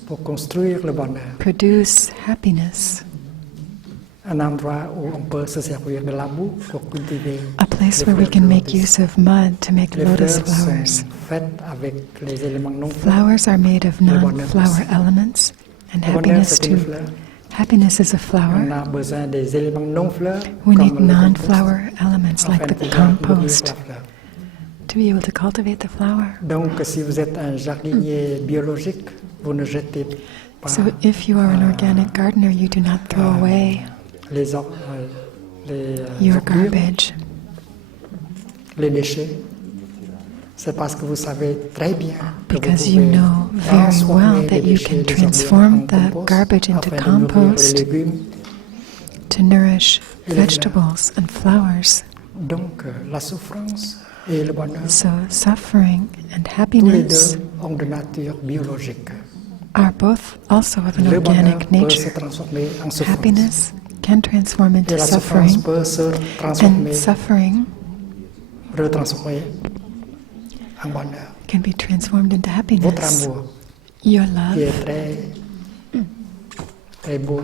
pour construire le bonheur. produce happiness. Un endroit où on peut se servir de la boue pour cultiver A place les where we fleurs can de make lotus. use of mud to make Les lotus fleurs flowers. sont faites avec les éléments non fleurs. Flowers are made of Le bonheur non-flower aussi. elements, and Le bonheur, happiness c'est une too. fleur. Happiness is a On flower. a besoin des éléments non fleurs We comme need le compost non-flower elements like afin de the pouvoir nourrir compost la fleur. to be able to cultivate the flower. Donc, si vous êtes un jardinier biologique, vous ne jetez pas So if you are an organic gardener, you do not throw away les your ordures, garbage les déchets. C'est parce que vous savez très bien que vous because you pouvez know very transformer well les that you déchets, can les ordures transform en the compost garbage into afin de nourrir compost les légumes. to nourish Et les fleurs. vegetables and flowers. Donc, la souffrance et le bonheur, So suffering and tous les happiness deux ont de nature biologique. are both also of an Le bonheur organic peut se nature. transformer en souffrance. Happiness can transform Et into la souffrance suffering, peut se transformer, and suffering retransformer en bonheur. can be transformed into Votre happiness. amour, Your qui love, est très beau,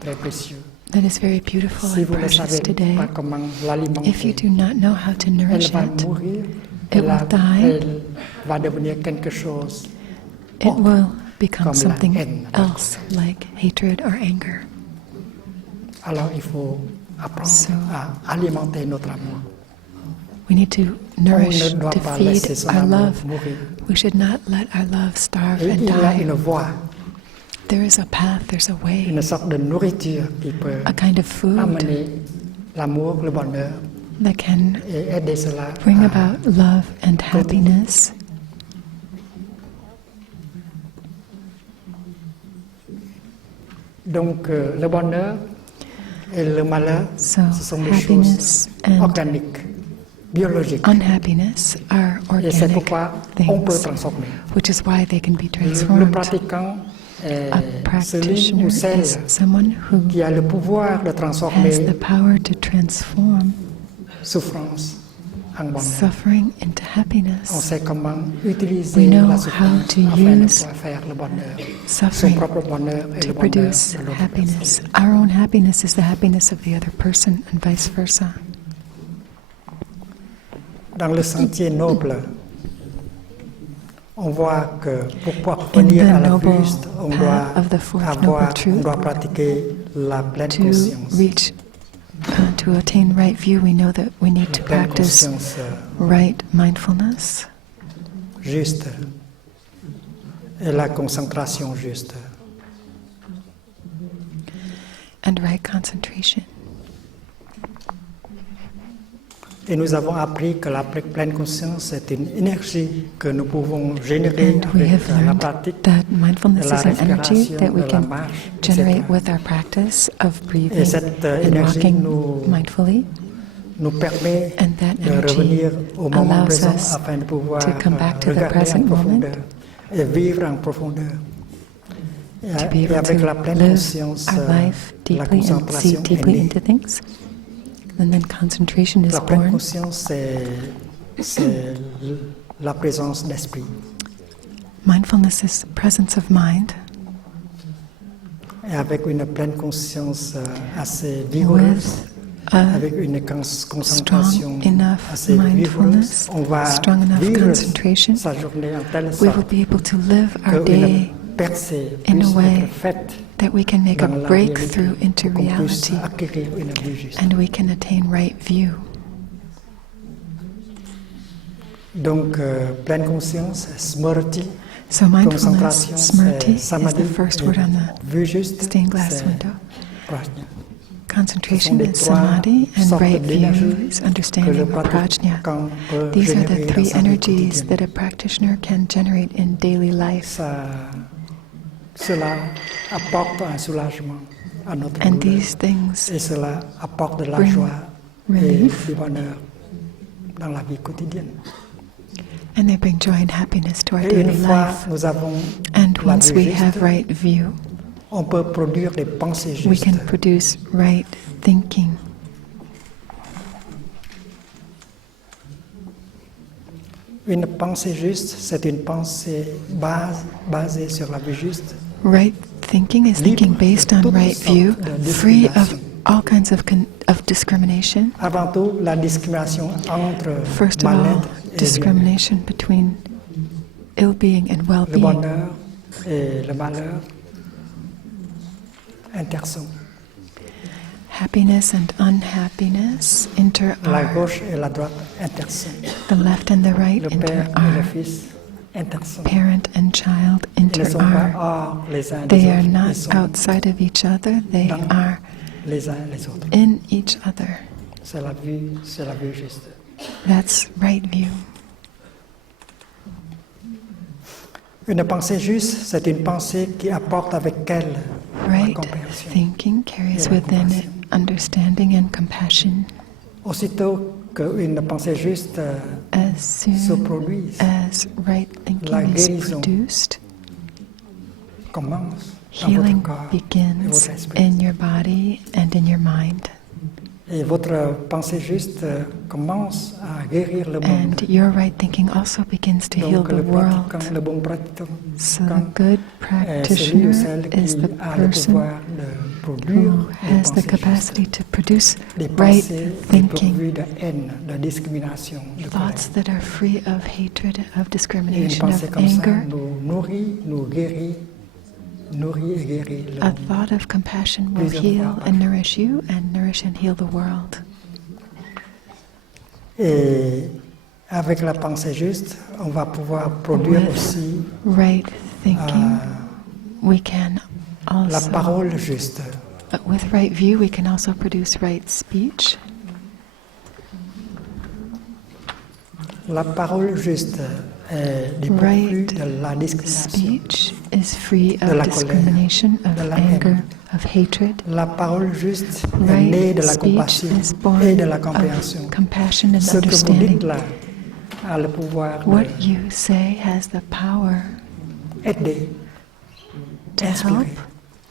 très précieux. that is very beautiful Si and vous ne precious savez today, pas comment l'alimenter, if you do not know how to elle nourish va it, mourir, it will die. elle va devenir quelque chose. it will become Comme la something haine. else like hatred or anger. Alors il faut apprendre So- à alimenter notre amour. We need to On nourish, ne doit to pas feed laisser son our amour love. mourir. We should not let our love starve Et and il y a die. une voie, There is a path, there's a way, une sorte de nourriture qui peut a kind of food amener l'amour, le bonheur that can et aider cela bring à about love and happiness Donc, le bonheur et le malheur, So ce sont des happiness choses and organiques, biologiques. unhappiness are Et c'est organic pourquoi on peut things, transformer. which is why they can be Le transformed. pratiquant est A celui practitioner ou celle is someone who qui a le pouvoir de has transformer the power to transform souffrance en bonheur. suffering into On happiness. sait comment utiliser We know la how souffrance to afin de use pouvoir faire le bonheur. Son suffering propre bonheur et to le bonheur produce de l'autre happiness. personne. Our own happiness is the happiness of the other person, and vice versa. Dans le sentier noble, on voit que pour pouvoir In venir à the la noble juste, on doit path of the fourth noble truth, pratiquer la pleine to conscience. reach, to attain right view, we know that we need to La pleine practice conscience right mindfulness juste et la concentration juste. and right concentration. Et nous avons appris que la pleine conscience est une énergie que nous pouvons générer And we avec have la learned pratique that mindfulness de la is an energy respiration, that we de la can marche, generate etc. with our practice of Et breathing cette and énergie walking nous mindfully, nous permet and that de energy revenir au moment allows présent us afin de pouvoir to come back to the regarder en present moment, profondeur et vivre en profondeur. to be Et able avec to la pleine live conscience, our life la deeply and see concentration est deeply née. into things. And then concentration is La pleine born. conscience, c'est la présence d'esprit. Mindfulness is the presence of mind. Et avec une pleine conscience assez vigoureuse, With a avec une concentration strong enough assez vigoureuse, mindfulness, on va strong enough vivre concentration, sa journée en telle we will sorte be able to live our qu'une day percée in a puisse way être faite that we can make a dans la breakthrough réalité, into pour qu'on puisse reality, acquérir une vue juste. and we can attain right view. Donc, pleine conscience, smriti, So mindfulness, concentration, smrti, c'est is samadhi, the first et word on the vue juste, stained glass c'est window. prajna. Concentration des is trois samadhi, and sortes right d'énergie view is que understanding le of prajna. pratiquant peut These are générer the dans three sa vie energies quotidienne. that a practitioner can generate in daily life. Cela apporte un soulagement à notre And douleur. these things Et cela apporte de la bring joie relief. et du bonheur dans la vie quotidienne. And they bring joy and happiness to our Et une daily fois life. nous avons And la once vue we juste, have right view, on peut produire des pensées we justes. can produce right thinking. Une pensée juste, c'est une pensée basée sur la vue juste. Right thinking is thinking based on right view, free of all kinds of discrimination. Avant tout, la discrimination entre First of all, mal-être et bien-être. discrimination between ill-being and Le well-being. bonheur et le malheur intersont. Happiness and unhappiness La inter-are. gauche et la droite intersont. The left and the right Le père et le inter-are. fils intersont. Parent and child Ils ne sont pas inter-are. hors les uns des They are autres. not Ils sont outside of each other, they dans are les uns les autres. in each other. C'est la vue juste. That's right view. Une pensée juste, c'est une pensée qui apporte avec elle la Right compréhension. thinking carries Et la within it compassion. understanding and compassion. Aussitôt qu'une pensée juste As se soon produise, as right La thinking is guérison produced, commence dans votre healing corps et begins votre esprit. in your body and in your mind. Et votre pensée juste commence à guérir le monde. And your right thinking also begins to heal Donc the world. le bon pratiquant, So the good est celui ou practitioner celle is qui the a le person pouvoir de produire who des has the pensées capacity to produce justes, des right pensées thinking, dépourvues de haine, de discrimination, de thoughts colère. that are free of hatred, of Et une discrimination, pensée of comme ça anger. nous nourrit, nous guérit, nourrit et guérit le A monde. thought of compassion will Plusieurs heal fois par and nourish you and nourish and heal the world. Et avec la pensée juste, on va pouvoir produire With aussi right thinking, we can la also, parole juste. with right view, we can also produce right speech. La parole juste est dépourvue Right de la discrimination, speech is free de la of colère, discrimination, of de la anger, haine, of hatred. La parole juste est née Right de la speech compassion is born et de la compréhension. of compassion and Ce que vous understanding. dites là a le pouvoir What you say has the power d'aider, to inspirer, help,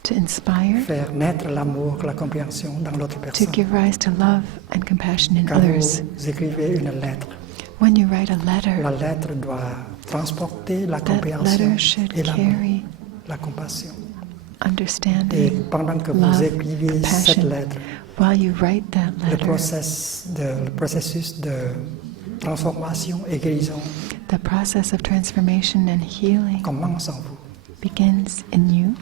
to inspire, faire naître l'amour, la compréhension dans l'autre to personne. give rise to love and compassion in Quand others. vous écrivez une lettre, When you write a la letter, lettre doit transporter la that compréhension letter should et l'amour, carry la compassion. Et understanding, pendant que vous love, écrivez cette compassion. lettre, While you write that le letter, processus de transformation et guérison the process of transformation and healing commence en vous. begins in you,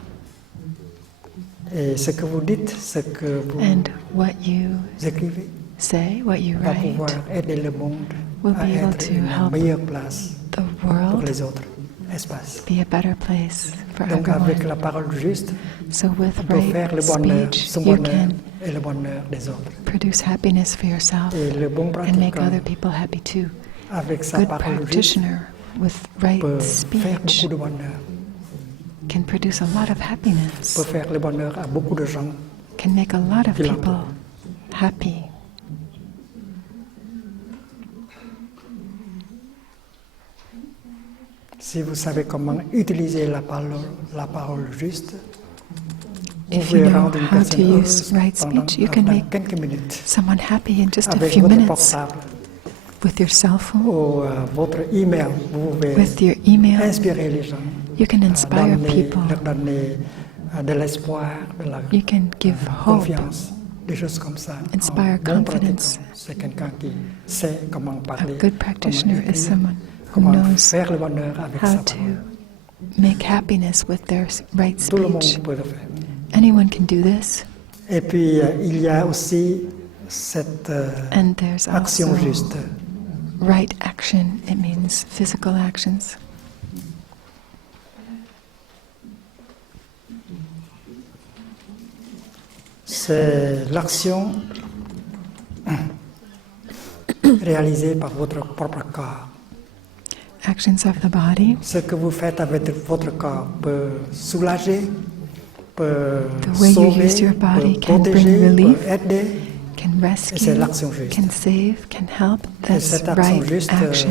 Et ce que vous dites, ce que vous and what you écrivez, say, what you va pouvoir write, aider le monde will à be able être to une help meilleure place the pour world les autres espaces. be a better place for Donc avec everyone. la parole juste, So with on peut faire right le bonheur, speech, son you bonheur can et le bonheur des autres. produce happiness for yourself Et le bon and make pratiquant, other people happy too. avec sa Good parole juste, practitioner with right peut faire speech beaucoup de bonheur, can produce a lot of happiness, peut faire le bonheur à beaucoup de gens. can make a lot of Qui people l'entourent. happy. Si vous savez comment utiliser la parole juste, vous If you pouvez know rendre une how to personne use heureuse right pendant speech, you can dans make quelques minutes. someone happy in just a Avec few votre minutes. portable With your cell phone, ou votre email, vous pouvez with your email, inspirer les gens, you can inspire people. leur donner de l'espoir, de la You can give hope, confiance, des choses comme ça. inspire Un bon confidence. pratiquant, c'est quelqu'un qui sait comment A parler, good comment practitioner is écrire, someone who comment knows faire le bonheur avec how sa to parole. make happiness with their right Tout le speech. monde peut le faire. Anyone can do this, Et puis, il y a aussi cette and there's action also juste. right action. It means physical actions. C'est l'action réalisée par votre propre corps. Actions of the body. Ce que vous faites avec votre corps peut soulager, peut The way you sauver, use your body peut can bring protéger, relief, peut aider. can Et c'est rescue, l'action juste. can save, can help. Et That's cette action right juste action.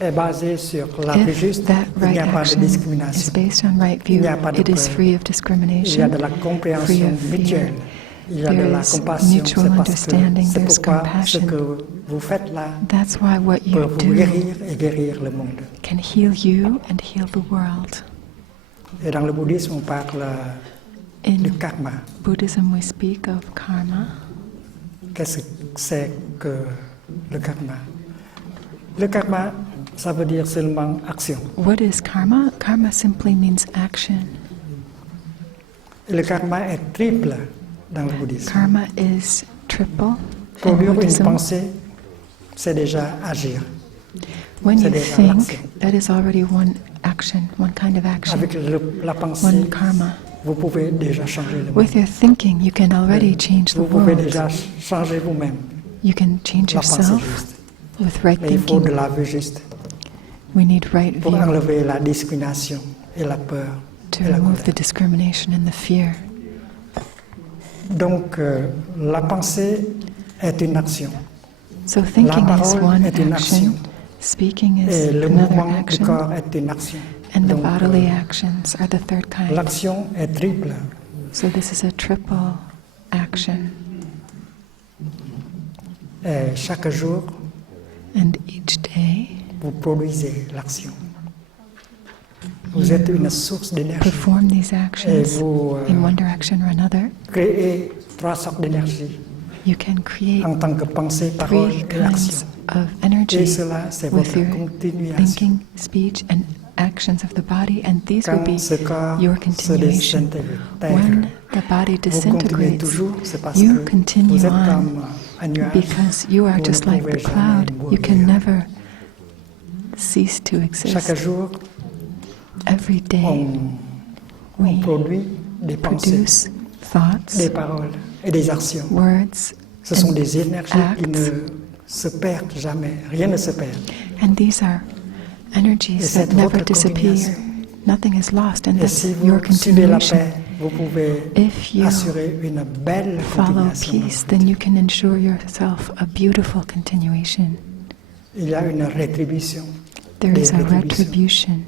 est basée sur la vie If juste. that Il n'y right a pas de action is discrimination. based on right Il view, n'y a pas de it is peur. free of Il y a discrimination, de la free compréhension of fear. mutuelle. Il y a de There la is compassion. mutual C'est parce que understanding, c'est there's pourquoi ce compassion. que vous faites là That's why what peut you vous do guérir et guérir le monde. can heal you and heal the world. Et dans le bouddhisme, on parle du In karma. Buddhism, we speak of karma. Qu'est-ce que c'est que le karma? Le karma, ça veut dire seulement action. What is karma? Karma simply means action. Et le karma est triple dans le bouddhisme. Karma is triple in Produire une Buddhism. pensée, c'est déjà agir. When c'est you déjà think, l'action. that is already one action, one kind of action, Avec la pensée, one karma. vous pouvez déjà changer le monde. With your thinking, you can already change the Vous pouvez world. déjà changer vous-même. You can change La pensée yourself juste. with right Mais il faut de thinking. la vue juste We need right pour view enlever la discrimination et la peur to et la remove the colère. discrimination and the fear. Donc, la pensée est une action. So thinking is parole one est une action, action. speaking is Et le another mouvement du action, corps est une action. and the Donc, bodily actions are the third kind. l'action est triple. So this is a triple action. Et chaque jour, And each day, vous produisez l'action. Vous êtes une source d'énergie. perform these Et actions vous in one direction or another. créez trois sortes d'énergie You can create en tant que pensée, parole three et action. kinds of Et energy cela, c'est with votre your continuation. thinking, speech, and actions of the body, and these will Quand be ce corps your se continuation. désintègre, When the body vous continuez disintegrates, toujours, c'est parce you que continue vous êtes on comme un nuage. because you are Vous ne just like pouvez the cloud. jamais You can mourir. never cease to Chaque exist. jour, Every day on we produit des pensées, produce thoughts, des paroles et des actions. words, Ce sont and des énergies qui acts. ne se perdent jamais. Rien ne se perd. And these are Et energies c'est that never votre disappear. continuation. Nothing is lost, and Et that's si your vous suivez la continuation. paix vous pouvez If you assurer une belle follow continuation. peace, then you can ensure yourself a beautiful continuation. Il y a une rétribution. There des is a rétributions.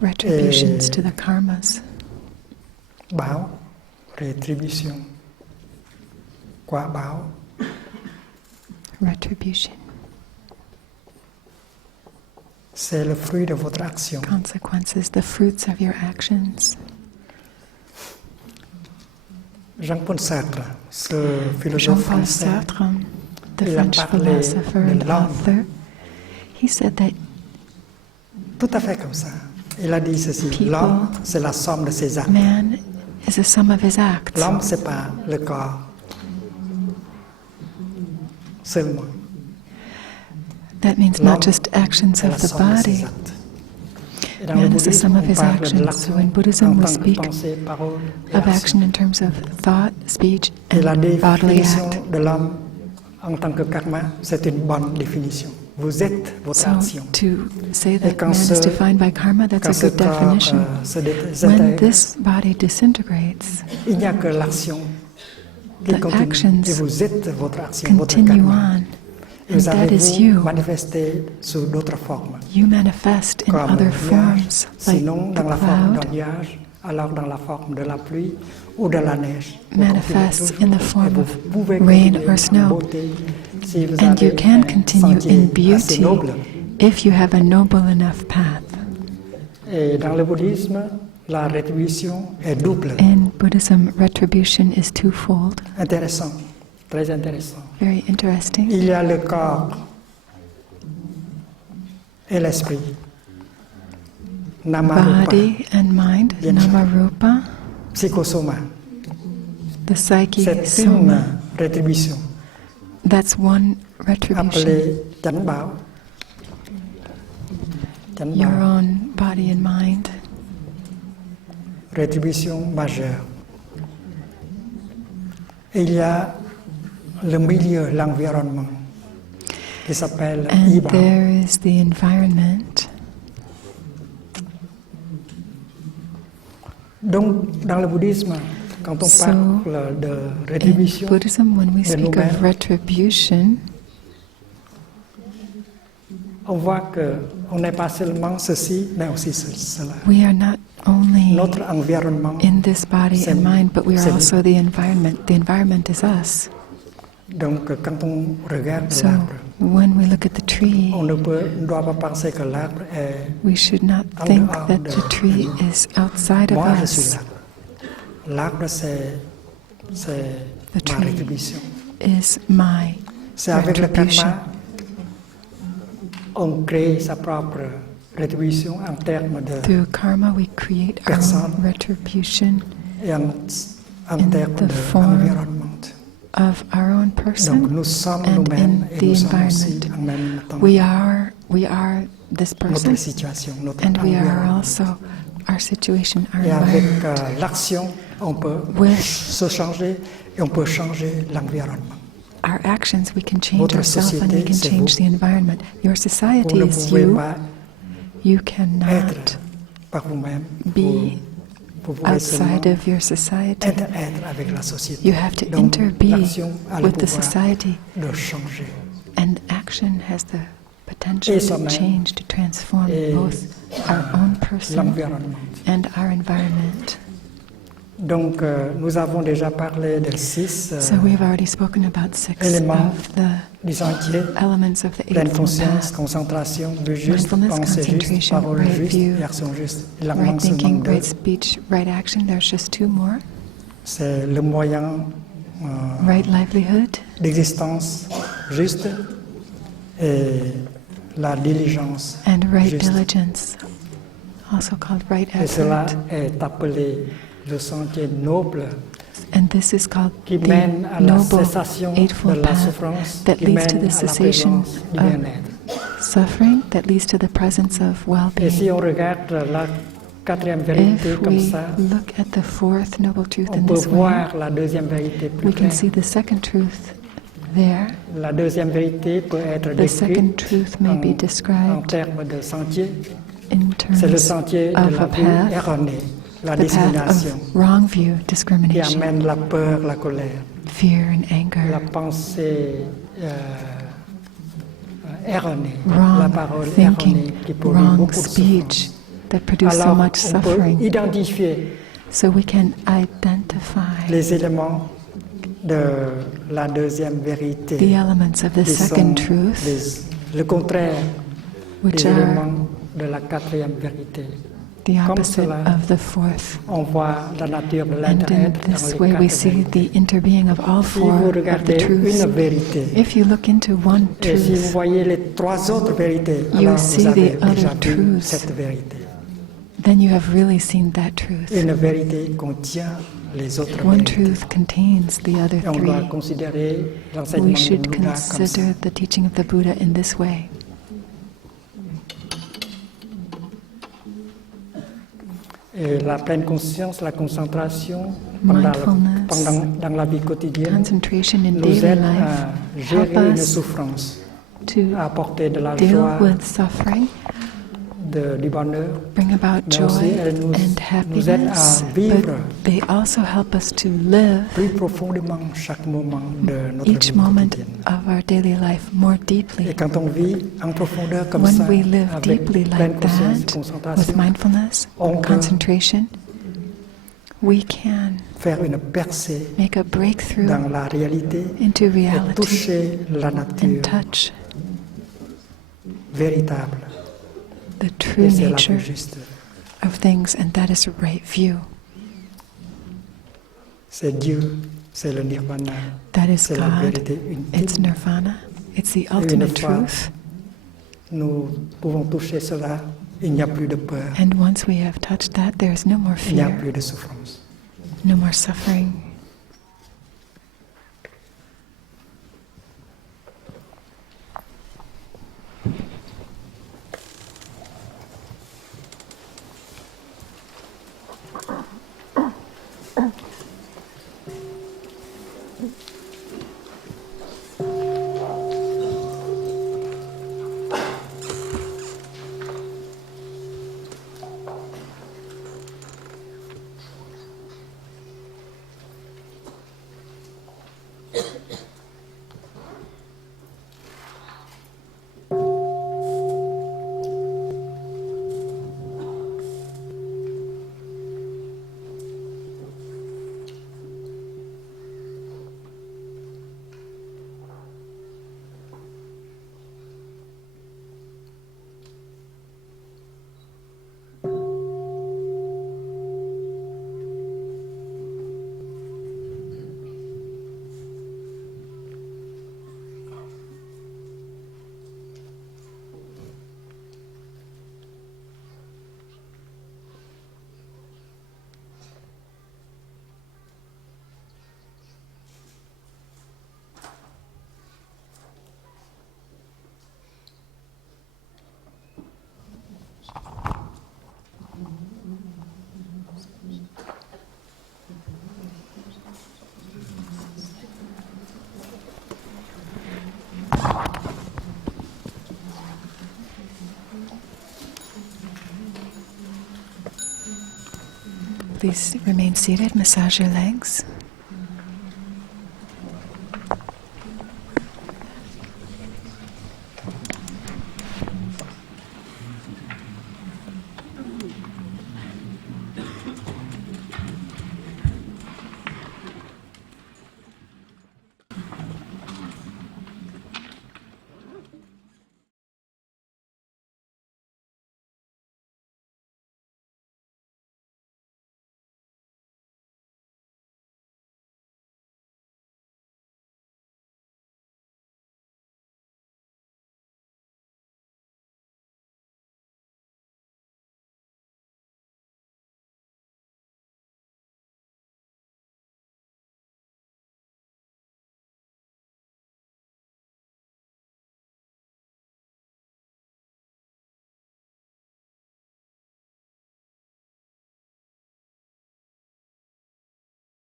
retributions to the karmas. Báo, rétribution. Quả báo. Retribution, C'est le fruit de votre action. consequences, the fruits of your actions. Jean-Paul Sartre, ce philosophe Jean-Paul français, Sartre, the il a French parlé philosopher de and l'homme. author, he said that tout à fait comme ça. Il a dit ceci, People- l'homme, c'est la somme de ses actes. man is a sum of his acts. L'homme, c'est pas le corps seulement. That means L'homme not just actions est la of the somme de ses body. actes. Et dans le Man is the sum bouddhisme, of on his parle de actions. So l'action in Buddhism, en we tant que speak pensée, parole et of action. action in terms of thought, speech, Et la and bodily définition act. de l'homme en tant que karma, c'est une bonne définition. Vous êtes votre So action. to say Et that quand man is ce- defined by karma, that's Quand a ce good corps definition. se When désintègre, this body disintegrates, il n'y a que l'action qui the continue. actions Et vous êtes votre action, votre continue karma. on. Et And vous that avez is vous you. manifesté sous d'autres formes. You manifest in Comme other le nuage, forms, like sinon the dans la forme cloud d'un nuage, alors dans la forme de la pluie ou de la neige. Vous manifests continuez in the toujours, et form vous of pouvez rain continuer or en snow. beauté si vous And you avez can un continue sentier in assez beauty noble. if you have a noble enough path. Et dans le bouddhisme, la rétribution est double. In Buddhism, retribution is twofold. Intéressant, très intéressant. Very interesting. Il y a le corps et l'esprit. Namarupa, Body and mind, Bien sûr. namarupa, psychosoma. the psyche, C'est une soma. rétribution That's one retribution. appelée Janbao. Your own body and mind. Rétribution majeure. Et il y a le milieu, l'environnement, qui s'appelle And Iba. there is the environment. Donc, dans le bouddhisme, quand on So, parle de In rétribution, Buddhism, when we de speak nous-mêmes, of retribution, on voit qu'on n'est pas seulement ceci, mais aussi cela. we are not only Notre environnement, in this body c'est- and mind, but we are c'est- also the environment. The environment is us. donc quand on regarde So l'arbre, when we look at the tree, on ne doit pas penser que l'arbre est... we should not En think dehors that de- the tree is outside of Moi, je suis us. l'arbre. L'arbre, c'est The ma tree rétribution. is my C'est avec le retribution. karma, on crée sa propre rétribution en termes de... Through karma, we create our Personne. own retribution et en in termes the form d'environnement. of our own Donc person nous sommes and nous-mêmes in et the nous sommes aussi environment. en même temps We are this person, notre situation, notre and we are environnement. also our situation, our Et avec environment. l'action, on peut With se changer et on peut changer l'environnement. our actions, we can change Votre ourselves and we société, can c'est change vous. the environment. Your Vous society ne is pouvez you. pas You être cannot par vous-même. be Vous pouvez seulement outside of your society. être avec la société. You have to Donc, interbe l'action a le with the pouvoir society, de changer. and action has the potential Et to soi-même. change, to transform Et both our own person L'environnement. and our environment. Donc, nous avons déjà parlé des 6 So we've already spoken about 6 éléments of the du sentier. elements of the Pleine Eightfold conscience, Path: concentration, vue juste, Mindfulness, pensée juste, concentration, parole right juste view, et action juste. Il en right manque seulement thinking, 2. right speech, right action. There's just 2 more. C'est le moyen Right livelihood d'existence juste et la diligence and right juste. diligence, also called right Et cela effort. est appelé le sentier noble And this is called qui the mène à la Noble cessation de Eightfold la Path souffrance, that qui leads to mène the à la cessation présence du of bien-être. suffering, that leads to the presence of Et well-being. si on regarde la 4e vérité If comme we ça, look at the 4th Noble Truth on in peut this way, voir la 2e vérité plus we can claire. see the second truth there. La 2e vérité peut être The second décrite truth may be en described termes de sentier in C'est le terms sentier de of la a vue path, erronée, la the path discrimination, of wrong view, qui discrimination, amène la peur, la colère, fear and la anger, pensée erronée, la wrong parole thinking, erronée qui produit wrong beaucoup de speech souffrance. that produce so Alors, much on peut suffering. identifier So we can identify les éléments de la deuxième vérité, the elements of the qui sont second truth, le contraire which des are éléments de la quatrième vérité. the Comme opposite cela, of the fourth. on voit la nature de And in l'être-être dans this les way we quatre see vérités. the interbeing of all Si four vous of the regardez truths. une vérité, If you look into one et si vous truth, voyez les trois autres vérités, you alors see vous avez the other déjà vu truths. cette vérité. then you have really seen that truth. Une vérité contient les autres One vérités. truth contains the other Et on doit three. considérer We l'enseignement du should Bouddha comme ça. consider the teaching of the Buddha in this way. Et la pleine conscience, la concentration Mindfulness, dans la vie quotidienne concentration in nous daily aide life à help gérer une us souffrance, to à apporter de la deal joie, with suffering, du bonheur, bring about mais aussi joy elle nous aide à and happiness, vivre but they also help us to live plus profondément chaque moment de notre each vie moment quotidienne. of our daily life more deeply. Et quand on vit en profondeur comme When ça, we live avec deeply pleine like conscience et that, concentration, with mindfulness on and peut concentration, we can faire une percée make a breakthrough dans la réalité into et reality toucher la and nature touch véritable. the true Et c'est la nature plus juste. of things, and that is a right view. C'est Dieu, c'est le nirvana, That is c'est la God, vérité it's ultime. nirvana, it's the Et une ultimate fois truth. nous pouvons toucher cela, il n'y a plus de peur, And once we have touched that, there is no more il n'y a fear, plus de souffrance. no more suffering. Please remain seated, massage your legs.